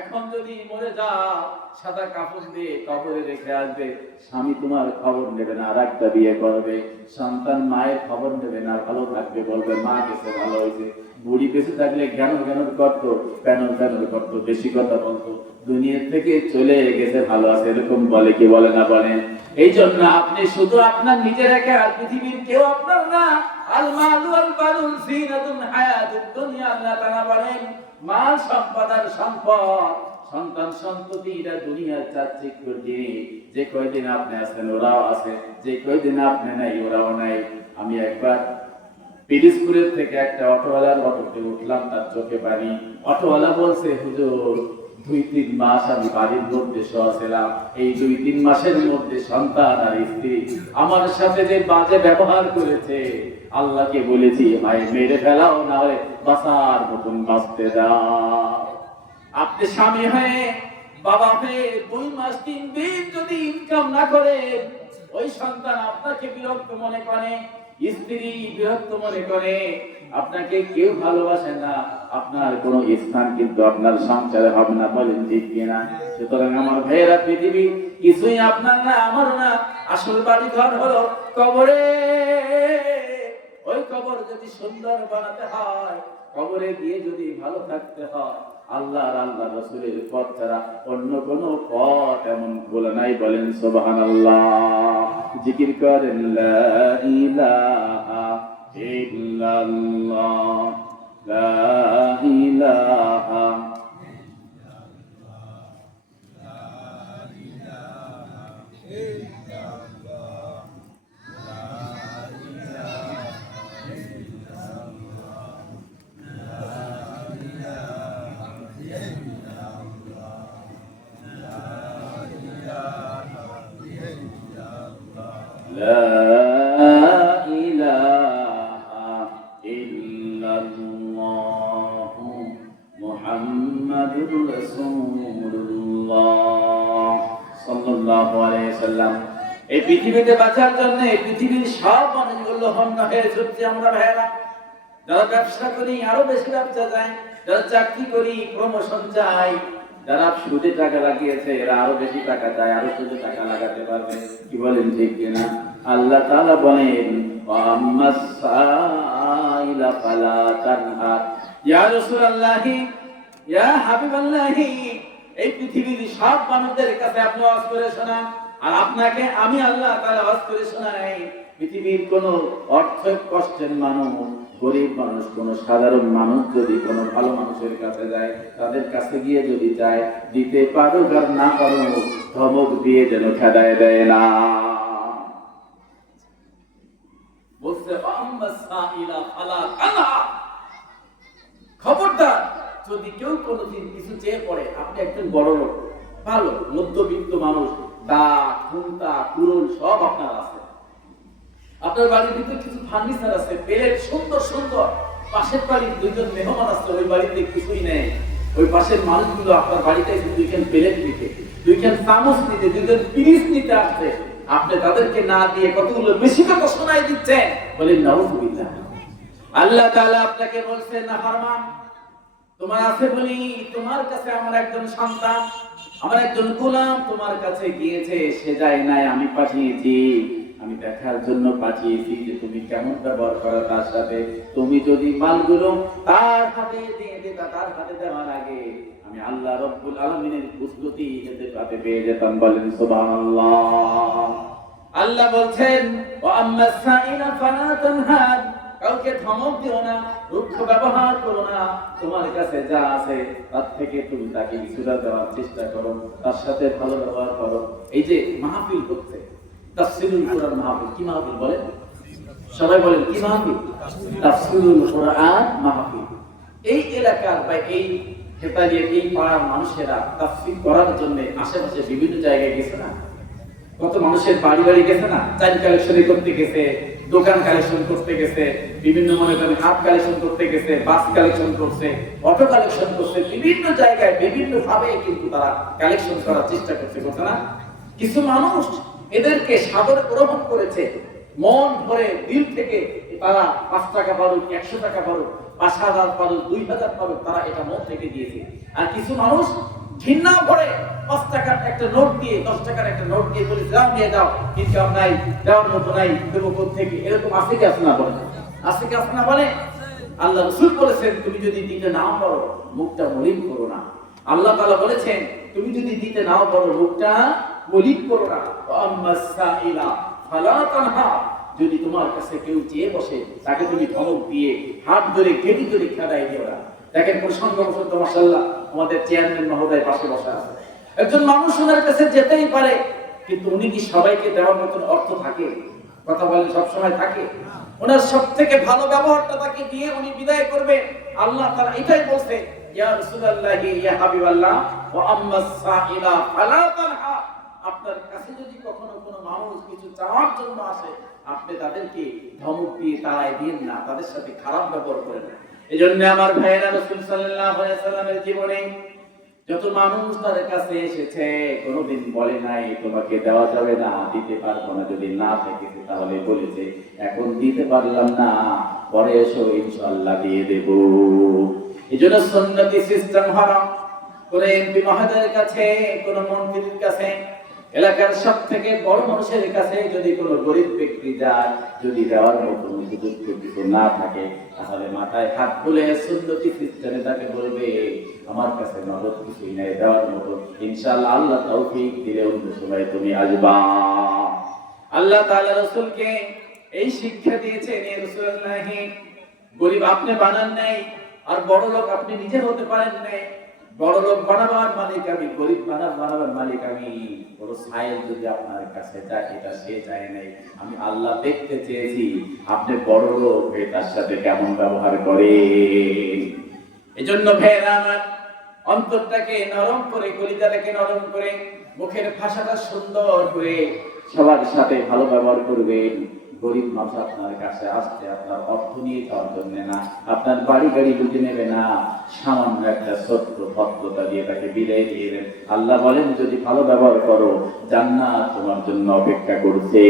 এখন যদি মরে যাও, সাদা কাপড় দিয়ে কবরে রেখে আসবে, স্বামী তোমার খবর নেবে না, আর একটা বিয়ে করবে, সন্তান মায়ের খবর নেবে না, ভালো থাকবে, বলবে মা গেছে, ভালো হয়েছে। বুড়ি বেঁচে থাকলে জ্ঞান করতো, প্যানল করতো, বেশি কথা বলতো, দুনিয়া থেকে চলে গেছে, ভালো আছে, এরকম বলে কি বলে না বলেন? এই জন্য আপনি শুধু আপনার নিজের একা, আর পৃথিবীর কেউ আপনার না। আল মালু ওয়াল বানুন জিনাতুন হায়াতুদ দুনিয়া, আল্লাহ তাআলা বলেন, মাল সম্পদ আর সম্পদ, সন্তান সন্ততি, এটা দুনিয়ার চাকচিক্য জিনিস। যে কয়দিন আপনি আছেন ওরাও আছে, যে কয়দিন আপনি নাই ওরাও নাই। আমি একবার পিরিজপুরের থেকে একটা অটোওয়ালার অটোতে উঠলাম, তার চোখে পানি। অটোওয়ালা বলছে, হুজুর, 2-3 মাস আমি বাড়ির মধ্যে শোয়া ছিলাম, এই 2-3 মাসের মধ্যে সন্তান আর স্ত্রী আমার সাথে যে বাজে ব্যবহার করেছে, আল্লাহকে বলেছি, হয় মেরে ফেলাও, না হয় বাঁচার মতন বাঁচতে দাও। আপনি স্বামী হয়ে, বাবা হয়ে 2 মাস 3 দিন যদি ইনকাম না করে, ওই সন্তান আপনাকে বিরক্ত মনে করে, স্ত্রী বিরক্ত মনে করে, আপনাকে কেউ ভালোবাসে না, আপনার কোনো স্থান কিন্তু আপনার সংসারে হবে না। বলেন ঠিক কিনা? সুতরাং আমার ভাইয়েরা, পৃথিবী কিছুই আপনার না, আমার না, আসল বাড়ি ঘর হলো কবরে। ওই কবর যদি সুন্দর বানাতে হয়, কবরে গিয়ে যদি ভালো থাকতে হয়, আল্লাহ আর আল্লাহ রাসূলের পথ ছাড়া অন্য কোন পথ এমন খোলা নাই। বলেন সুবহানাল্লাহ। জিকির করেন লা ইলাহা ইল্লাল্লাহ, লা ইলাহা لا إله إلا الله محمد رسول الله صلى الله عليه وسلم। এই পৃথিবীতে বাঁচার জন্য এই পৃথিবীর সব মানুষগুলো হন্য হয়ে ছুটছি আমরা ভাইরা। যারা ব্যবসা করি আরো বেশি ব্যবসা চাই, যারা চাকরি করি প্রমোশন চাই, যারা সুদে টাকা লাগিয়েছে এরা আরো বেশি টাকা চায়, আরো সুদে টাকা লাগাতে পারবে। কি বলেন ঠিক কিনা? আল্লাহ তাআলা বলেন, ওয়াম্মাস সাইলা ফালা তানহার। ইয়া রাসূলুল্লাহ, ইয়া হাবিবাল্লাহ, এই পৃথিবীর সব মানুষদের কাছে আপনি ওয়াজ করে শোনান, আর আপনাকে আমি আল্লাহ তাআলা ওয়াজ করে শোনাই। পৃথিবীর কোন অর্থ কষ্টের মানুষ, গরিব মানুষ, কোন সাধারণ মানুষ যদি কোন ভালো মানুষের কাছে যায়, তাদের কাছে গিয়ে যদি চায়, দিতে পারো আর না পারো, ধমক দিয়ে যেন খেদায় দেয় না। বলছে খবরদার, যদি কেউ কোনোদিন কিছু চেয়ে পড়ে, আপনি একজন বড় লোক, ভালো মধ্যবিত্ত মানুষ, দাঁত, খুন্তা, কুড়ুল সব আপনার আছে, আপনার বাড়ির ভিতরে কিছু ফার্নিচার আছে, প্লেট সুন্দর সুন্দর, পাশের বাড়ির 2 জন মেহমান আসছে, ওই বাড়িতে কিছুই নেই, ওই পাশের মানুষগুলো আপনার বাড়িতে এসে 2 খান প্লেট নিতে, 2 খান চামচ নিতে, 2 জন পিরিচ নিতে আসছে, আপনি তাদেরকে না দিয়ে কতগুলো বেশি কথা শোনাই দিচ্ছেন। বলেন নাউযুবিল্লাহ। আল্লাহ তাআলা আপনাকে বলছেন, নাফরমান, তোমার আছে বলি তোমার কাছে আমার একজন সন্তান, আমার একজন গোলাম তোমার কাছে গিয়েছে, সে যায় নাই, আমি পাঠিয়েছি, আমি দেখার জন্য পাঠিয়েছি যে তুমি কেমন ব্যবহার করো তার সাথে। তুমি যদি মালগুলো তার হাতে দিয়ে দিতা, তার হাতে দেওয়ার আগে আমি আল্লাহ রাব্বুল আলামিনের কুদরতি এতে পাতে পেয়ে যেতাম। বলেন সুবহানাল্লাহ। আল্লাহ বলছেন, ওয়া আম্মাস সাইলা ফালা তানহার, কাউকে ধমক দিও না, রুক্ষ ব্যবহার করো না, তোমার কাছে যা আছে তার থেকে তুমি তাকে কিছুটা দেওয়ার চেষ্টা করো, তার সাথে ভালো ব্যবহার করো। এই যে মাহফিল হচ্ছে, তাফসীরুল কোরআন মাহফিল, কি মাহফিল বলেন? সবাই বলেন কি মাহফিল? তাফসীরুল কোরআন মাহফিল। এই এলাকার বা এই হেতালিয়া, এই পাড়ার মানুষেরা তাফসীর করার জন্য আশেপাশে বিভিন্ন জায়গায় গেছে না? কত মানুষের বাড়ি বাড়ি গেছে না? চাইল্ড কালেকশন করতে গেছে, দোকান কালেকশন করতে গেছে, বিভিন্ন মনে করেন হাত কালেকশন করতে গেছে, বাস কালেকশন করছে, অটো কালেকশন করছে, বিভিন্ন জায়গায় বিভিন্ন ভাবে কিন্তু তারা কালেকশন করার চেষ্টা করছে না? কিছু মানুষ এদেরকে সাদরে গ্রহণ করেছে, মন ভরে দিল থেকে তারা 5 টাকা পারুক, 100 টাকা পারুক, 5000 পারুক, 2000 পারুক, তারা এটা মন থেকে দিয়েছে। আর কিছু মানুষ ঘৃণা ভরে 5 টাকার একটা নোট দিয়ে, 10 টাকার একটা নোট দিয়ে বলে দাও, নিয়ে দাও, ইনকাম নাই, দেওয়ার মতো নাই, দেবো কোত্থেকে? এরকম আছে কি আছে না বলে? আছে কি আছে না বলে? আল্লাহ রাসূল বলেছেন, তুমি যদি দিতে নাও পারো, মুখটা মলিন করো না। আল্লাহ তাআলা বলেছেন, তুমি যদি দিতে নাও পারো, মুখটা মলিন করো না। আম্মাস সাইলা ফালা তানহার, যদি তোমার কাছে কেউ চেয়ে বসে, তাকে তুমি ধমক দিয়ে হাত ধরে কেটে ধরে খেদাই দিও না। দেখেন প্রসঙ্গবশত মাশাআল্লাহ আমাদের চেয়ারম্যান মহোদয় পাশে বসা আছে, একজন মানুষ ওনার কাছে যেতেই পারে, কিন্তু উনি কি সবাইকে দেওয়ার মতন অর্থ থাকে? কথা বলেন, সব সময় থাকে? ওনার সবথেকে ভালো ব্যবহারটা তাকে দিয়ে উনি বিদায় করবে। আল্লাহ তাআলা এটাই বলছে, ইয়া রাসূলুল্লাহ, ইয়া হাবিবাল্লাহ, ওয়া আম্মাস সাইলা ফালা তানহা, আপনার কাছে যদি কখনো কোনো মানুষ কিছু চাওয়ার জন্য আসে, আপনি তাদেরকে ধমক দিয়ে তাড়ায় দিন না, তাদের সাথে খারাপ ব্যবহার করেন না। এজন্য আমার ভাইয়েরা, রাসূল সাল্লাল্লাহু আলাইহি ওয়াসাল্লামের জীবনে যত মানুষ তার কাছে এসেছে কোনোদিন বলে নাই তোমাকে দেওয়া যাবে না, দিতে পারবো না, যদি না থাকে তাহলে বলেছে এখন দিতে পারলাম না, পরে এসো ইনশাআল্লাহ দিয়ে দেব। এজন্য সুন্নতি সিস্টেম হারাম। কোন এমপি মহোদয়ের কাছে, কোন মন্ত্রীর কাছে, এলাকার সব থেকে বড় মানুষের কাছে যদি কোনো গরিব ব্যক্তি যায়, যদি দেওয়ার মতো উপযুক্ত কিছু না থাকে, তাহলে মাথায় হাত তুলে সুন্নতি সিস্টেমে তাকে বলবে আমার কাছে নগদ কিছুই নাই দেওয়ার মতো, ইনশাআল্লাহ আল্লাহ তৌফিক দিলে অন্য সময় তুমি আসবা। আল্লাহ তাআলা রাসূলকে এই শিক্ষা দিয়েছেন, এ রাসূলুল্লাহ গরিব আপনি বানান নাই, আর বড় লোক আপনি নিজে হতে পারেন নাই। বড় লোক বানাবার মালিক আমি, গরিব বানাবার মালিক আমি। বড় সাইল যদি আপনার কাছে যায়, এটা সে চায় নাই, আমি আল্লাহ দেখতে চেয়েছি আপনি বড় লোক হয়ে তার সাথে কেমন ব্যবহার করে। এজন্য ভাইরা আমার, অন্তরটাকে নরম করে, কলিজাটাকে নরম করে, মুখের ভাষাটা সুন্দর করে সবার সাথে ভালো ব্যবহার করবেন। গরিব মানুষ আপনার কাছে আসতে আপনার অর্থ নিয়ে যাওয়ার জন্য না, আপনার বাড়ি গাড়ি লুটে নেবে না, সামান্য একটা ছোট্ট ভদ্রতা দিয়ে তাকে বিদায় দিয়ে দেন। আল্লাহ বলেন যদি ভালো ব্যবহার করো, জান্নাত তোমার জন্য অপেক্ষা করছে।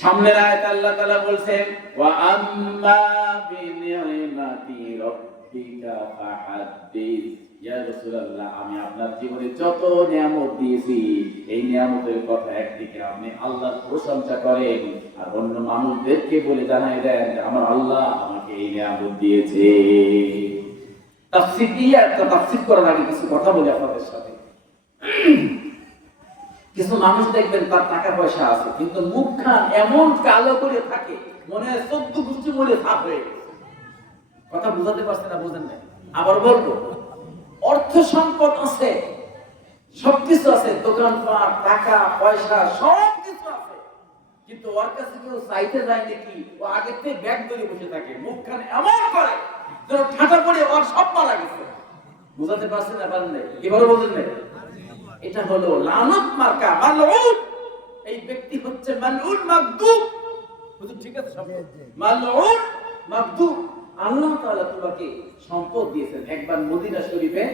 সামনের আয়াতে আল্লাহ তাআলা বলছেন ওয়া আম্মা বিনি'মাতি রাব্বিকা ফাহাদ্দিস। ইয়া রাসূলুল্লাহ, আমি আপনার জীবনে যত নিয়ামত দিয়েছি, এই নিয়ামতের কথা একদিকে আপনি আল্লাহর প্রশংসা করেন, আর অন্য মানুষদেরকে বলে জানাই দেন যে আমার আল্লাহ আমাকে এই নিয়ামত দিয়েছে। তাফসীর দিয়ে একটা তাফসীর করার আগে কিছু কথা বলি আপনাদের সাথে। কিছু মানুষ দেখবেন তার টাকা পয়সা আছে, কিন্তু মুখখান এমন কালো করে থাকে, মনে হয় 14 গোষ্ঠী মরে সাফ হয়ে গেছে। কথা বুঝাতে পারছেন না? বুঝেন না? আবার বলবো, অর্থ সম্পদ আছে, সবকিছু আছে, দোকানপাট, টাকা পয়সা সবকিছু আছে, কিন্তু ওর কাছে কেউ চাইতে যায় নাকি, ও আগে থেকে ব্যাগ ধরে বসে থাকে, মুখখান এমন করে যেন ঠাটা পড়ে ওর সব মারা গেছে। বুঝাতে পারছেন না? পারেন নাই? এবারে বলেন নাই? এটা হলো লানত মার্কা, মালউন। এই ব্যক্তি হচ্ছে মালউন মাগদুব। বুঝুন, ঠিক আছে? সব মালউন মাগদুব। আল্লাহ তাআলা তোমাকে সম্পদ দিয়েছেন। একবার মদিনা শরীফে,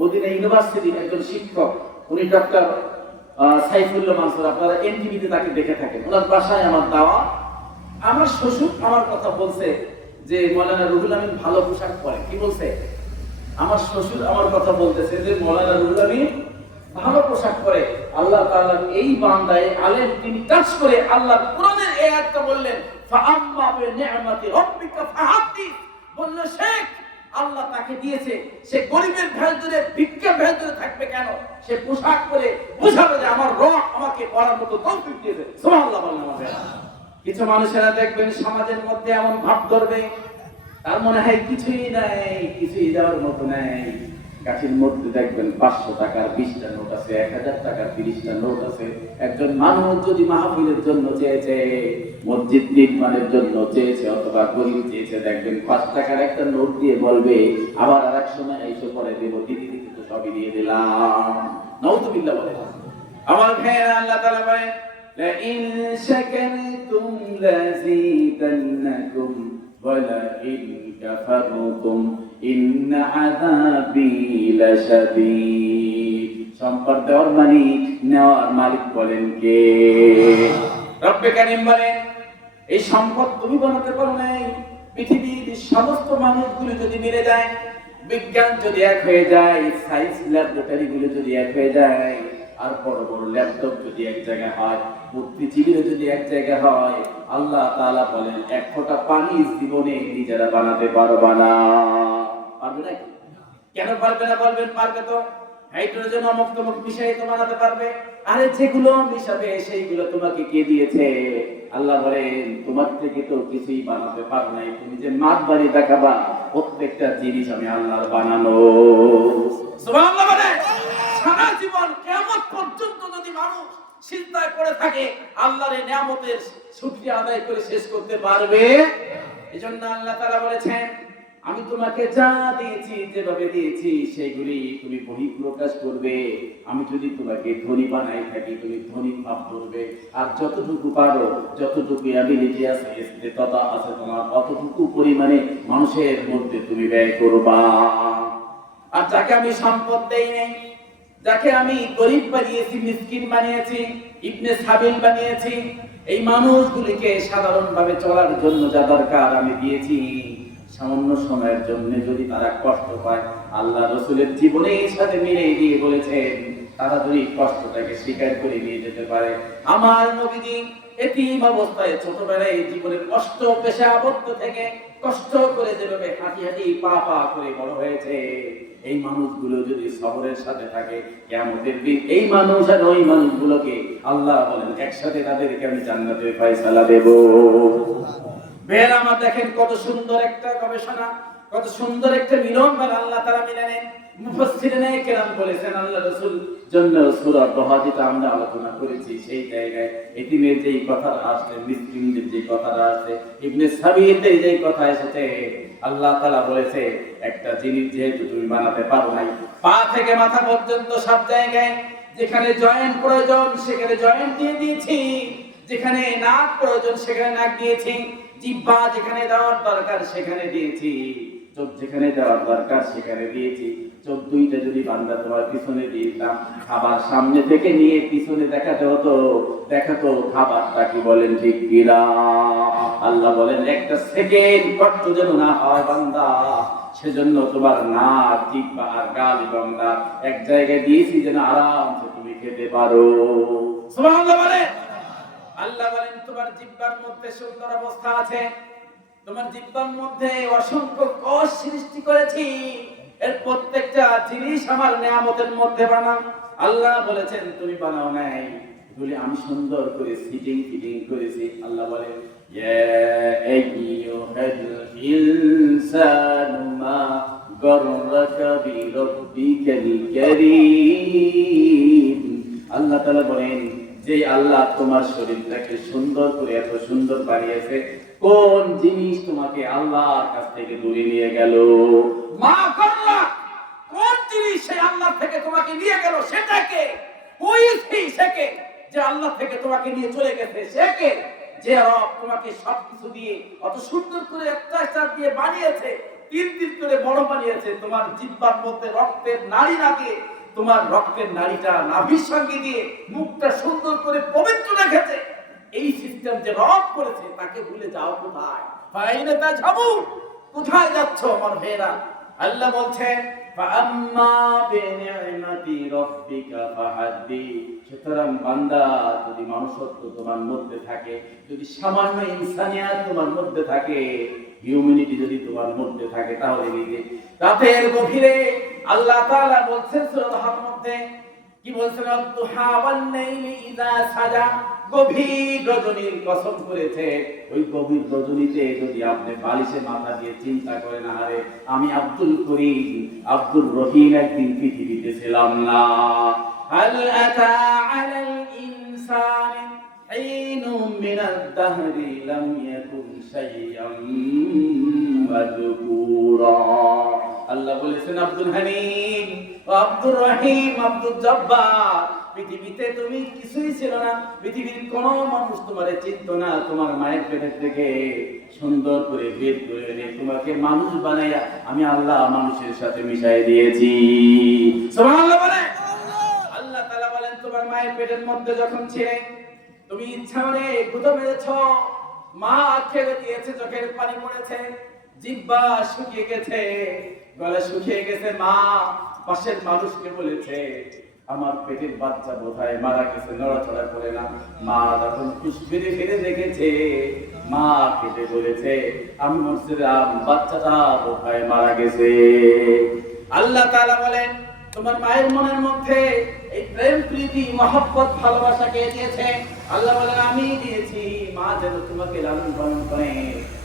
মদিনা ইউনিভার্সিটির একজন শিক্ষক, উনি ডক্টর সাইফুল্লাহ মানসুর, আপনারা এনটিভিতে তাকে দেখে থাকেন, ওনার বাসায় আমার দাওয়া। আমার শ্বশুর আমার কথা বলছে যে মাওলানা রুহুল আমিন ভালো পোশাক পরে। কি বলছে? আমার শ্বশুর আমার কথা বলতেছে যে মাওলানা রুহুল আমিন ভালো পোশাক পরে। আল্লাহ তাআলার এই বান্দায় আলেম, তিনি টাচ করে আল্লাহ কোরআনের এই আয়াতটা বললেন ফাআম্মা বিনি'মাতি রাব্বিকা ফাহাদ্দিস। বলল শেখ, আল্লাহ তাকে দিয়েছে, সে গরিবের ভেতরে, ভিক্ষা ভেতরে থাকবে কেন? সে পোশাক পরে বোঝাবে যে আমার রব আমাকে পরার মতো তৌফিক দিয়েছে। সুবহানাল্লাহ বলেন। আমাদের কিছু মানুষেরা দেখবেন সমাজের মধ্যে এমন ভাব ধরবে, তার মনে হয় কিছুই নাই, কিছুই দেওয়ার মতো নাই। গাছের মধ্যে দেখবেন 500 টাকার 20টা নোট আছে, 1000 টাকার 30টা নোট আছে। একজন মানুষ যদি মাহফিলের জন্য চেয়েছে, মসজিদ নির্মাণের জন্য চেয়েছে, অথবা গরিব চেয়েছে, দেখবেন 5 টাকার একটা নোট দিয়ে বলবে আবার আরেক সময় এসে পরে দেব, দিদি দিদি তো সবই দিয়ে দিলাম। নাউযুবিল্লাহ বলে। আমার ভাইয়েরা, আল্লাহ তাআলা বলেন লা ইন শাকারতুম লাযীদান্নাকুম ওয়া লা ইন কাফারতুম ইন্না আযাবি লাশাদীদ। সম্পদ দেওয়ার মালিক, নেওয়ার মালিক বলেন কে? রব্বে কারীম বলেন এই সম্পদ তুমি বানাতে পারো নাই। পৃথিবীর সমস্ত মানুষগুলো যদি মিলে যায়, বিজ্ঞান যদি এক হয়ে যায়, সায়েন্স ল্যাবরেটরি গুলো যদি এক হয়ে যায়, আর বড় বড় ল্যাপটপ যদি এক জায়গায় হয়, বুদ্ধিজীবীরা যদি এক জায়গায় হয়, আল্লাহ তাআলা বলেন এক ফোঁটা পানি জীবনে নিজেরা বানাতে পারবে না। পারবে না? কেন পারবে না? বলবেন পারবে তো। হাইড্রোজেন অমুক তমুক মিশিয়ে তো বানাতে পারবে। আরে যেগুলো মিশাবে সেইগুলো তোমাকে কে দিয়েছে? আল্লাহ বলেন তোমার থেকে তো কিছুই বানাতে পারো নাই, তুমি যে মাঠ বাড়ি দেখাবা, প্রত্যেকটা জিনিস আমি আল্লাহর বানানো। সুবহানাল্লাহ বলে। সারা জীবন কিয়ামত পর্যন্ত যদি মানুষ চিন্তায় পড়ে থাকে, আল্লাহর এই নিয়ামতের শুকরিয়া আদায় করে শেষ করতে পারবে? এজন্য আল্লাহ তাআলা বলেছেন আমি তোমাকে যা দিয়েছি, যেভাবে দিয়েছি সেগুলি তুমি বহিঃপ্রকাশ করবে। আমি যদি তোমাকে ধনী বানাই থাকি, তুমি ধনী ভাব করবে। আর যতটুকু পারো, যতটুকু অ্যাবিলিটি আছে, স্থিরতা আছে তোমার, অতটুকু পরিমাণে মানুষের মধ্যে তুমি ব্যয় করবা। আর যাকে আমি সম্পদ দেই নাই, যাকে আমি গরিব বানিয়েছি, মিসকিন বানিয়েছি, ইবনে সাবিল বানিয়েছি, এই মানুষগুলিকে সাধারণভাবে চলার জন্য যা দরকার আমি দিয়েছি, সামান্য সময়ের জন্য যদি তারা কষ্ট পায়, আল্লাহ রাসূলের জীবনের সাথে মিলে দিয়ে বলেছেন তারা যদি কষ্টটাকে স্বীকার করে নিয়ে যেতে পারে। আমার নবীজি এতিম অবস্থায় ছোটবেলায় জীবনের কষ্ট পেশা আবদ্ধ থেকে কষ্ট করে যেভাবে হাঁটি হাঁটি পা পা করে বড় হয়েছে, এই মানুষগুলো যদি সবরের সাথে থাকে, কিয়ামতের দিন এই মানুষ আর ওই মানুষগুলোকে আল্লাহ বলেন একসাথে তাদেরকে আমি জান্নাতের ফয়সালা দেব। বের আমার দেখেন কত সুন্দর একটা গবেষণা, কত সুন্দর একটা মিলন আল্লাহ তাআলা মিলানেন। মুফাসসিরিনে কেরাম বলেছেন আল্লাহ রাসূল জন্য সূরা দোহা যেটা আমরা আলোচনা করেছি, সেই জায়গায় এতিমের যেই কথাটা আসছে, মিসকিনদের যেই কথাটা আসছে, ইবনে সাবিলদের যেই কথা এসেছে, আল্লাহ তাআলা বলেছে একটা জিনিস যেহেতু তুমি বানাতে পারো নাই, পা থেকে মাথা পর্যন্ত সব জায়গায় যেখানে জয়েন্ট প্রয়োজন সেখানে জয়েন্ট দিয়ে দিয়েছি, যেখানে নাক প্রয়োজন সেখানে নাক দিয়েছি, জিহ্বা যেখানে দেওয়ার দরকার সেখানে দিয়েছি, চোখ যেখানে দেওয়ার দরকার সেখানে দিয়েছি। চোখ দুইটা যদি বান্দা তোমার পিছনে দিয়ে দিতাম, খাবার সামনে থেকে নিয়ে পিছনে দেখাতে হতো, দেখাতো খাবারটা কি, বলেন ঠিক কিনা? আল্লাহ বলেন একটা সেকেন্ড কষ্ট যেন না হয় বান্দা, সেজন্য তোমার নাক, জিহ্বা আর গাল এবং নাক এক জায়গায় দিয়েছি যেন আরামসে তুমি খেতে পারো। সুবহানাল্লাহ বলেন। আল্লাহ বলেন তোমার জিহ্বার মধ্যে সুন্দর অবস্থা আছে, তোমার জিহ্বার মধ্যে অসংখ্য কোষ সৃষ্টি করেছি, এর প্রত্যেকটা জিনিস আমার নিয়ামতের মধ্যে বানাও। আল্লাহ বলেছেন তুমি বানাও নাই, এগুলি আমি সুন্দর করে ফিটিং করেছি। আল্লাহ বলেন ইয়া আইয়ুহাল ইনসানু মা গাররাকা বিরাব্বিকাল কারীম। আল্লাহ তাআলা বলেন যে আল্লাহ তোমার শরীরটাকে সুন্দর করে এত সুন্দর বানিয়েছে, কোন জিনিস তোমাকে আল্লাহর কাছ থেকে দূরে নিয়ে গেল? মা করলা, কোন জিনিস সে আল্লাহ থেকে তোমাকে নিয়ে গেল? সেটাকে ওই সেকে যে আল্লাহ থেকে তোমাকে নিয়ে চলে গেছে, সেকে যে রব তোমাকে সবকিছু দিয়ে অত সুন্দর করে একটা দিয়ে বানিয়েছে, তিন করে বড় বানিয়েছে, তোমার জিহ্বার মধ্যে রক্তের নাড়ি লাগে, তোমার রক্তের নাড়িটা নাভির সঙ্গে দিয়ে মুখটা সুন্দর করে পবিত্র রেখেছে, এই সিস্টেম যে রব করেছে তাকে ভুলে যাও কোথায়? ফাইনে তা যাবো কোথায় যাচ্ছ আমার ভাইরা? আল্লাহ বলছেন ফাআম্মা বিনি'মাতি রাব্বিকা ফাহাদ্দি। সুতরাং বান্দা যদি মানুষত্ব তোমার মধ্যে থাকে, যদি সামান্য ইনসানিয়াত তোমার মধ্যে থাকে, হিউম্যানিটি যদি তোমার মধ্যে থাকে, তাহলে নিজে রাতের গভীরে আল্লাহ তাআলা বলছেন সূরা আল-হাম মধ্যে কি বলছেন? আদ-দুহা ওয়াল-লাইলি ইযা সাজা, গভীর রজনীর কসম করেছে, ওই গভীর রজনীতে যদি আপনি বালিশে মাথা দিয়ে চিন্তা করেন, আরে আমি আব্দুল করিম, আব্দুর রহিম একদিন পৃথিবীতে ছিলাম না। হাল আতা আলাল ইনসানি হিনুম মিনাদ দাহরি লাম ইয়াকুন শাইয়াম মাযকুরা। আল্লাহ বলেছেন আব্দুল হালিম, আব্দুর রহিম, আব্দুল জব্বার, পৃথিবীতে তুমি কিছুই ছিল না, পৃথিবীর কোন মানুষ তোমারে চিনতো না, তোমার মায়ের পেটের থেকে সুন্দর করে বের করে এনে তোমাকে মানুষ বানাইয়া আমি আল্লাহ মানুষের সাথে মিশাই দিয়েছি। সুবহানাল্লাহ বলে। আল্লাহ তাআলা বলেন তোমার মায়ের পেটের মধ্যে যখন ছিলে তুমি ইচ্ছা করে গুঁতো মেরেছো, মা খেয়ে দিয়েছে, চোখের পানি পড়েছে, জিহ্বা শুকিয়ে গেছে, গলা শুকিয়ে গেছে, মা পাশের মানুষকে বলেছে আমার পেটের বাচ্চা বোধহয় মারা গেছে, নড়াচড়া করে না। মা যখন ফুসফিরে ফিরে দেখেছে, মা কেটে বলেছে আমি মরছিলাম, বাচ্চাটা বোধহয় মারা গেছে। আল্লাহ তাআলা বলেন তোমার মায়ের মনের মধ্যে এই প্রেম, প্রীতি, মহব্বত, ভালোবাসা কে দিয়েছে? আল্লাহ বলেন আমি দিয়েছি। মা যেন তোমাকে লালন পালন করে,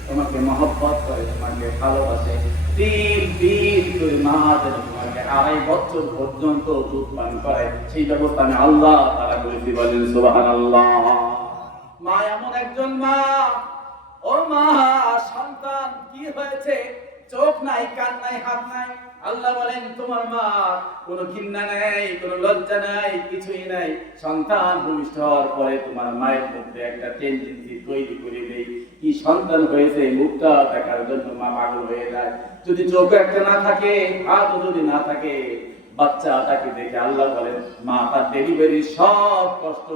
তোমাকে মহব্বত করে, তোমাকে ভালোবাসে, দিল করে মা যেন তোমাকে 2.5 বছর পর্যন্ত দুধ পান করে, সেই ব্যবস্থা আমি আল্লাহ তাআলা করেছি। বলেন সুবহানাল্লাহ। মা এমন একজন মা, ও মা সন্তান কি হয়েছে চোখ নাই, কান নাই, হাত নাই। আল্লাহ বলেন তোমার মা কোনো ঘৃণা নাই, কোনো লজ্জা নাই, কিছুই নাই। সন্তান ভূমিষ্ঠ হওয়ার পরে তোমার মায়ের মধ্যে একটা টেন্ডেন্সি তৈরি করে দেয়, কি সন্তান হয়েছে মুখটা দেখার জন্য মা পাগল হয়ে যায়। যদি চোখ একটা না থাকে, হাতও যদি না থাকে, বাচ্চাটাকে দেখে আল্লাহ বলেন মা তার ডেলিভারির সব কষ্ট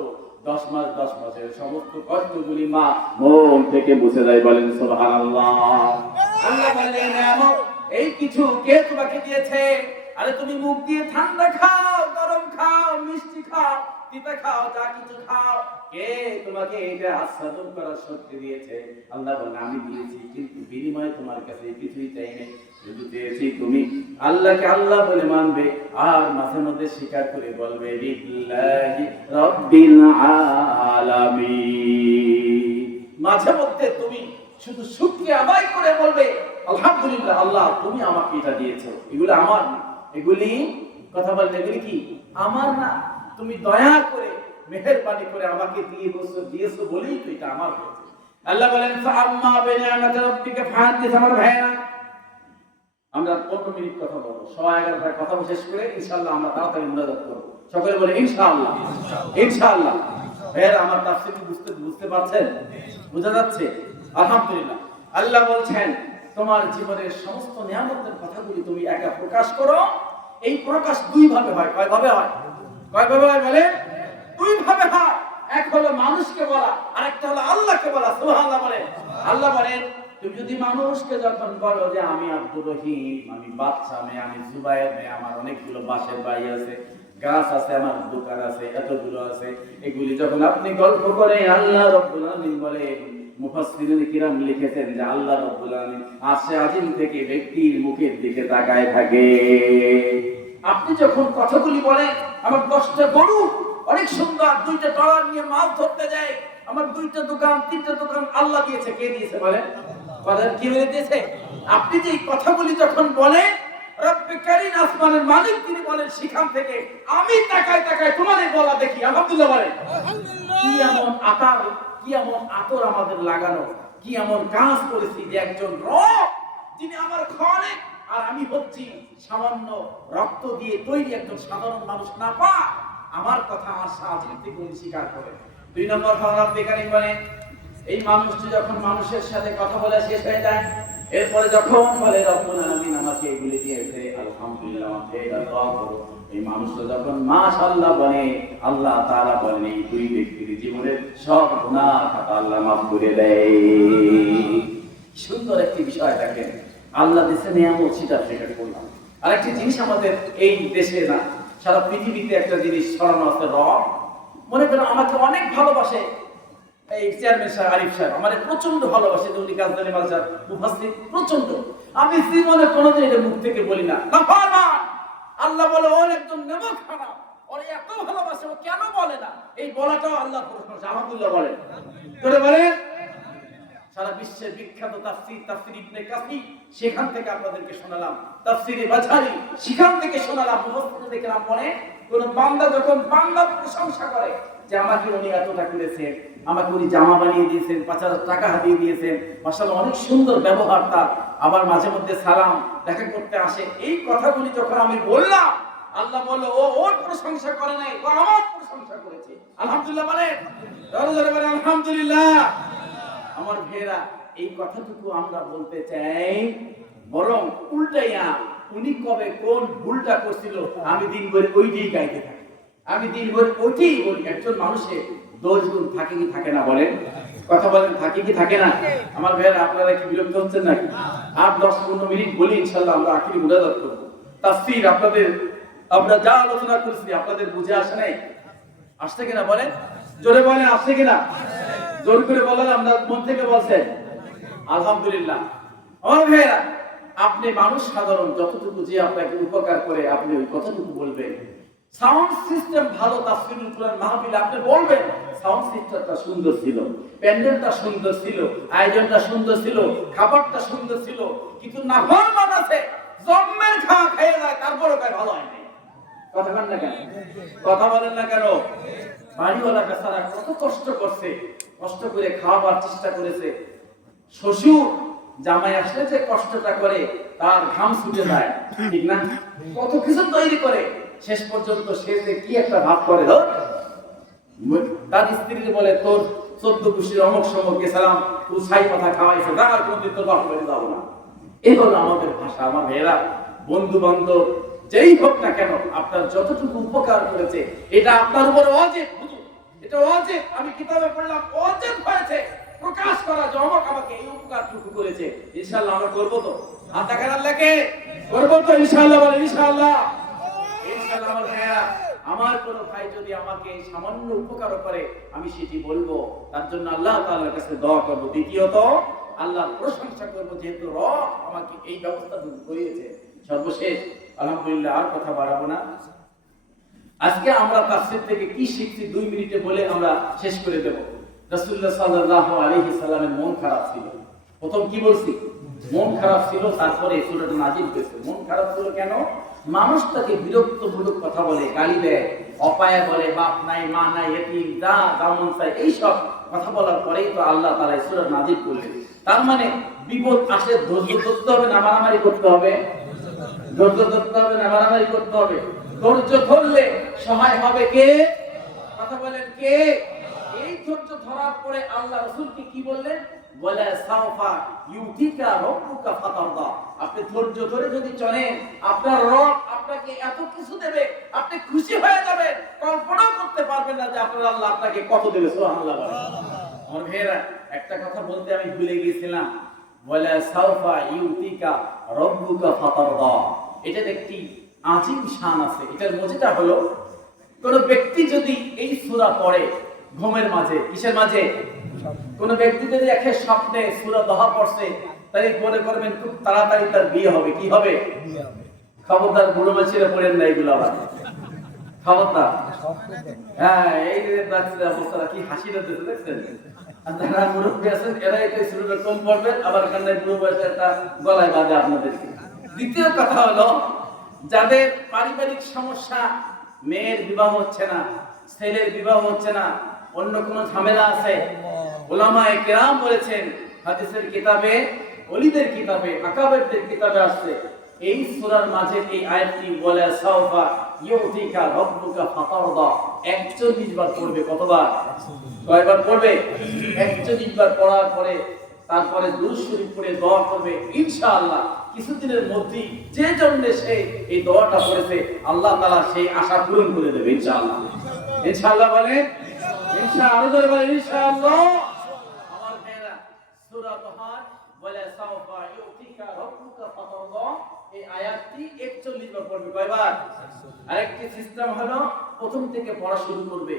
10 মাস 10 মাসের সমস্ত কষ্টগুলি মা মন থেকে মুছে দেয়। বলেন সুবহানাল্লাহ। আল্লাহ বলেন এই কিছু কে তোমাকে দিয়েছে? আরে তুমি মুখ দিয়ে ঠান্ডা খাও, গরম খাও, মিষ্টি খাও, তিতা খাও, যা কিছু খাও, কে তোমাকে এটা আস্বাদন করার শক্তি দিয়েছে? আল্লাহ বলেন আমি দিয়েছি, কিন্তু বিনিময়ে তোমার কাছে কিছুই চাই নাই। শুধু চেয়েছি তুমি আল্লাহকে আল্লাহ বলে মানবে, আর মাঝে মধ্যে স্বীকার করে বলবে লিল্লাহি রাব্বিল আলামিন। মাঝে মধ্যে তুমি শুধু শুকরিয়া আদায় করে বলবে আলহামদুলিল্লাহ আল্লাহ তুমি আমাকে এটা দিয়েছো, এগুলো আমার না। এগুলি কথা বলতে এগুলি কি আমার না, তুমি দয়া করে মেহেরবানি করে আমাকে দিয়েছো বলেই তো এটা আমার হয়েছে। আল্লাহ বলেন ফাআম্মা বিনিআমাতি রাব্বিকা ফাহাদ্দিস। আমার ভাইরা আমরা 15 মিনিট কথা বলবো, 11:30 কথা শেষ করে ইনশাআল্লাহ আমরা তাড়াতাড়ি মুনাজাত করব। সকলে বলে ইনশাআল্লাহ। ইনশাআল্লাহ। ভাইরা আমার তাফসীর বুঝতে পারছেন? বোঝা যাচ্ছে? আলহামদুলিল্লাহ। আল্লাহ বলছেন তোমার জীবনের সমস্ত নিয়ামতের কথাগুলি তুমি একা প্রকাশ করো। এই প্রকাশ দুই ভাবে হয়। কয় ভাবে হয়? কয় ভাবে হয় বলে? দুই ভাবে হয়। এক হলো মানুষকে বলা, আরেকটা হলো আল্লাহকে বলা। সুবহানাল্লাহ বলেন। আল্লাহ বলেন তুমি যদি মানুষকে যখন বলো যে আমি আব্দুর রহিম, আমি বাদশা মেয়ে, আমি জুবায়ের মেয়ে, আমার অনেকগুলো বাসের বাড়ি আছে, গাছ আছে, আমার দোকান আছে, এতগুলো আছে, এগুলি যখন আপনি গল্প করে আল্লাহ রাব্বুল আলামিন বলেন, মুফাসসিরিন কিরাম লিখেছেন যে আল্লাহ রাব্বুল আলামিন আরশে আজিম থেকে ব্যক্তির মুখের দিকে তাকায় থাকে। আপনি যখন কথাগুলি বলেন আমার 10টা গরু অনেক সুন্দর, 2টা ট্রলার নিয়ে মাছ ধরতে যায়, আমার 2টা দোকান 3টা দোকান আল্লাহ দিয়েছে। কে দিয়েছে বলেন? বলেন কি দিয়েছে? আপনি যে এই কথাগুলি যখন বলেন রব্বে কারীম আসমানের মালিক তিনি বলেন সেখান থেকে আমি তাকায় তাকায় তোমাদের বলা দেখি। আলহামদুলিল্লাহ বলেন। কি এমন আতার, কি এমন আতর আমাদের লাগানো, কি এমন কাজ করেছি যে একজন রব যিনি আমার খালেক আর আমি হচ্ছি সামান্য রক্ত দিয়ে তৈরি একজন সাধারণ মানুষ না পা আমার কথা আর সাজিল থেকে স্বীকার করে। 2 নম্বর রব্বে কারীম বলেন এই মানুষটি যখন মানুষের সাথে কথা বলা শেষ হয়ে যায়, এরপরে যখন বলে রব্বুল আলামিন আমাকে এগুলি দিয়েছে আলহামদুলিল্লাহ, এটা দোয়া করো, এই মানুষটা যখন মাশাআল্লাহ বলে আল্লাহ তাআলা বলেন এই দুই ব্যক্তির জীবনের সব গুনাহ খাতা আল্লাহ মাফ করে দেয়। সুন্দর একটি বিষয় দেখেন, আল্লাহ দেশে নিয়ামত সেটা স্বীকার করলাম। আরেকটি জিনিস আমাদের এই দেশে না সারা পৃথিবীতে একটা জিনিস ছড়ানো আছে, রব। মনে করো আমাকে অনেক ভালোবাসে এই চেয়ারম্যান সাহেব আরিফ সাহেব, আমাদের প্রচন্ড ভালোবাসে, উনি কাজদানি মালজার মুফাসসির প্রচন্ড। আমি জীবনে কোনোদিন এটা মুখ থেকে বলি না নাফরমান। আল্লাহ বলে ওর একজন নেমখানা, ওর এত ভালোবাসে, ও কেন বলে না? এই বলাটাও আল্লাহ প্রশংসা। আলহামদুলিল্লাহ বলেন। করে বলেন সারা বিশ্বের বিখ্যাত তাফসীর ইবনে কাসীর, সেখান থেকে আপনাদেরকে শোনালাম। তাফসীরে বাজারি, সেখান থেকে শোনালাম। মুফাসসিরদের কেরাম বলে কোন বান্দা যখন বান্দার প্রশংসা করে যে আমাকে উনি এতটা করেছেন, আমাকে উনি জামা বানিয়ে দিয়েছেন, 5,000 টাকা হাতিয়ে দিয়েছেন, মাশাআল্লাহ অনেক সুন্দর ব্যবহার তার, আবার মাঝে মধ্যে সালাম দেখা করতে আসে, এই কথাগুলি যখন আমি বললাম আল্লাহ বলল ও ওর প্রশংসা করে নাই, ও আমার প্রশংসা করেছে। আলহামদুলিল্লাহ বলেন, জোরে বলেন আলহামদুলিল্লাহ। আমার ভাইরা এই কথাটুকু আমরা বলতে চাই, বরং উল্টাইয়া উনি কবে কোন ভুলটা করছিল আমি দিনভর ওইটাই গাইতে থাকি, আমি দিনভর ওইটাই বলি। একজন মানুষের দোষ গুণ থাকে কি থাকে না বলেন? কথা বলেন থাকে কি থাকে না? আমার ভাইরা আপনারা কি বিরক্ত হচ্ছেন নাকি? 8-10-15 মিনিট বলি ইনশাআল্লাহ আমরা আখিরি মুনাজাত করব। তাফসীর আপনাদের আমরা যা আলোচনা করেছি আপনাদের বুঝে আসে নাই? আসছে কিনা বলেন? জোরে বলেন আসছে কিনা? জোর করে বলেন, আমরা মন থেকে বলছেন আলহামদুলিল্লাহ। আমার ভাইরা আপনি মানুষ সাধারণ, যতটুকু যে আপনাকে উপকার করে আপনি ওই কথাটুকু বলবেন। সাউন্ড সিস্টেম ভালো, তাফসীরুল কোরআন মাহফিল আপনি বলবেন সাউন্ড সিস্টেমটা সুন্দর ছিল, প্যান্ডেলটা সুন্দর ছিল, আয়োজনটা সুন্দর ছিল, খাবারটা সুন্দর ছিল, কিন্তু নাফরমান আছে জম্মের খাওয়া খেয়ে যায় তারপরও কয় ভালো হয় না। কথা বলেন না কেন? কথা বলেন না কেন? বাড়িওয়ালা বেচারা কত কষ্ট করছে, কষ্ট করে খাওয়াবার চেষ্টা করেছে, শ্বশুর জামাই আসলে যে কষ্টটা করে, তার ঘাম ছুটে যায়, ঠিক না? কত কিছু তৈরি করে, শেষ পর্যন্ত সে যে কি একটা ভাব করে, তার স্ত্রীকে বলে তোর 14 কুশির অমক সমক গেছিলাম, তুই ছাই কথা খাওয়াইছে, না আর কোনদিন তোর বাপ বাড়ি যাবো না। এই হলো আমাদের ভাষা। আমার মেয়েরা, বন্ধু বান্ধব যেই হোক না কেন, আপনার যতটুকু উপকার করেছে এটা আপনার উপর ওয়াজিব। এটা ওয়াজিব, আমি কিতাবে পড়লাম ওয়াজিব হয়েছে প্রকাশ করা যে অমক আমাকে এই উপকারটুকু করেছে। ইনশাআল্লাহ আমরা করব তো? হাত দেখান আল্লাহকে, করব তো ইনশাআল্লাহ? বলেন ইনশাআল্লাহ। ইনশাআল্লাহ। আমার ভাইয়া, আমার কোন ভাই যদি আমাকে সামান্য উপকার করে, আমি সেটি বলবো, তার জন্য আল্লাহ তাআলার কাছে দোয়া করব। দ্বিতীয়ত, আল্লাহর প্রশংসা করব, যেহেতু রব আমাকে এই ব্যবস্থা করিয়েছে। সর্বশেষ, আলহামদুলিল্লাহ, আর কথা বাড়াবো না। আজকে আমরা তাফসীর থেকে কি শিখছি 2 মিনিটে বলে আমরা শেষ করে দেব। রাসূলুল্লাহ সাল্লাল্লাহু আলাইহি সাল্লামের মন খারাপ ছিল। প্রথম কি বলছি? মন খারাপ ছিল, তারপরে এই সূরাটা নাযিল হয়েছে। মন খারাপ ছিল কেন? মানুষ তাকে বিরক্তমূলক কথা বলে, গালি দেয়, অপায়া বলে, বাপ নাই, মা নাই, এতিম, যা মন চায়, এইসব কথা বলার পরেই তো আল্লাহ তাআলা এই সূরা নাযিল করলেন। তার মানে বিপদ আসলে ধৈর্য ধরতে হবে না মারামারি করতে হবে? ধৈর্য ধরতে হবে না মারামারি করতে হবে? ধৈর্য ধরলে সহায় হবে কে? কথা বলেন কে? এই ধৈর্য ধরার পরে আল্লাহ রাসূলকে কি বললেন? ওয়ালা সাওফা ইউতিকা রাব্বুকা ফাতারদা। আপনি ধৈর্য ধরে যদি চলেন, আপনার রব আপনাকে এত কিছু দেবে, আপনি খুশি হয়ে যাবেন, কল্পনা করতে পারবেন না যে আপনার আল্লাহ আপনাকে কত দেবে। সুবহানাল্লাহ। আমার ভাইরা, একটা কথা বলতে আমি ভুলে গিয়েছিলাম। ওয়ালা সাওফা ইউতিকা রাব্বুকা ফাতারদা, এটার একটি আজীব শান আছে। এটার মজাটা হলো, কোন ব্যক্তি যদি এই সূরা পড়ে ঘুমের মাঝে, কিসের মাঝে? কোন ব্যক্তি যদি দেখে স্বপ্নে সূরা দোহা পড়ছে, তাই মনে করবেন খুব তাড়াতাড়ি তার বিয়ে হবে। কি হবে? খবরদার বুড়ো মানুষেরা পড়েন না এগুলো আবার, খবরদার। হ্যাঁ, এই যে বাচ্চাদের অবস্থা কি হাসিটা দেখছেন? আর যারা মুরব্বী আছেন এরা এই সূরাটা কম পড়বেন, আবার কান্নায় বুড়ো বয়সে একটা গলায় বাঁধে আপনাদেরকে। দ্বিতীয় কথা হলো, যাদের পারিবারিক সমস্যা, মেয়ের বিবাহ হচ্ছে না, ছেলের বিবাহ হচ্ছে না, অন্য কোনো ঝামেলা আছে, উলামায়ে কেরাম বলেছেন, হাদিসের কিতাবে, ওলিদের কিতাবে, আকাবেরদের কিতাবে আসছে, এই সূরার মাঝে এই আয়াতটি বলে সাওফা ইউতিকা রাব্বুকা ফাতারদা 41 বার পড়বে। কতবার? কয়বার পড়বে? 41 বার পড়ার পরে তারপরে দুরূদ শরীফ পড়ে দোয়া করবে। ইনশাআল্লাহ কিছুদিনের মধ্যেই যে জন্য সে এই দোয়াটা পড়েছে, আল্লাহ তাআলা সেই আশা পূরণ করে দেবে ইনশাআল্লাহ। ইনশাআল্লাহ বলেন ইনশাআল্লাহ, বলেন ইনশাআল্লাহ। আমার ভাইরা, সূরা দোহার বলে সাওফা ইউতিকা রাব্বুকা ফাতারদা, এই আয়াতটি 41 বার পড়বে। কয়বার? আরেকটি সিস্টেম হলো, প্রথম থেকে পড়া শুরু করবে।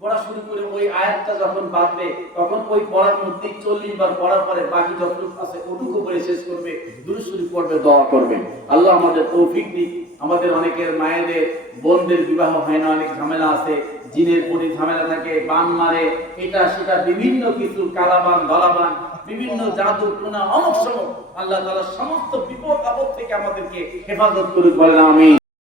পড়া শুরু করে ওই আয়াতটা যখন বাঁধবে, তখন ওই পড়ার মধ্যে 40 বার পড়ার পরে বাকি যতটুকু আছে ওটুকু পড়ে শেষ করবে, দুরূদ শরীফ পড়বে, দোয়া করবে। আল্লাহ আমাদের তৌফিক দিক। আমাদের অনেকের মায়েদের, বোনদের বিবাহ হয় না, অনেক ঝামেলা আছে, জিনের পরি ঝামেলা থাকে, বান মারে, এটা সেটা বিভিন্ন কিছু, কালাবান, গলাবান, বিভিন্ন জাদু টোনা, অমক সমক। আল্লাহ তাআলা সমস্ত বিপদ আপদ থেকে আমাদেরকে হেফাজত করুক, বলেন আমিন।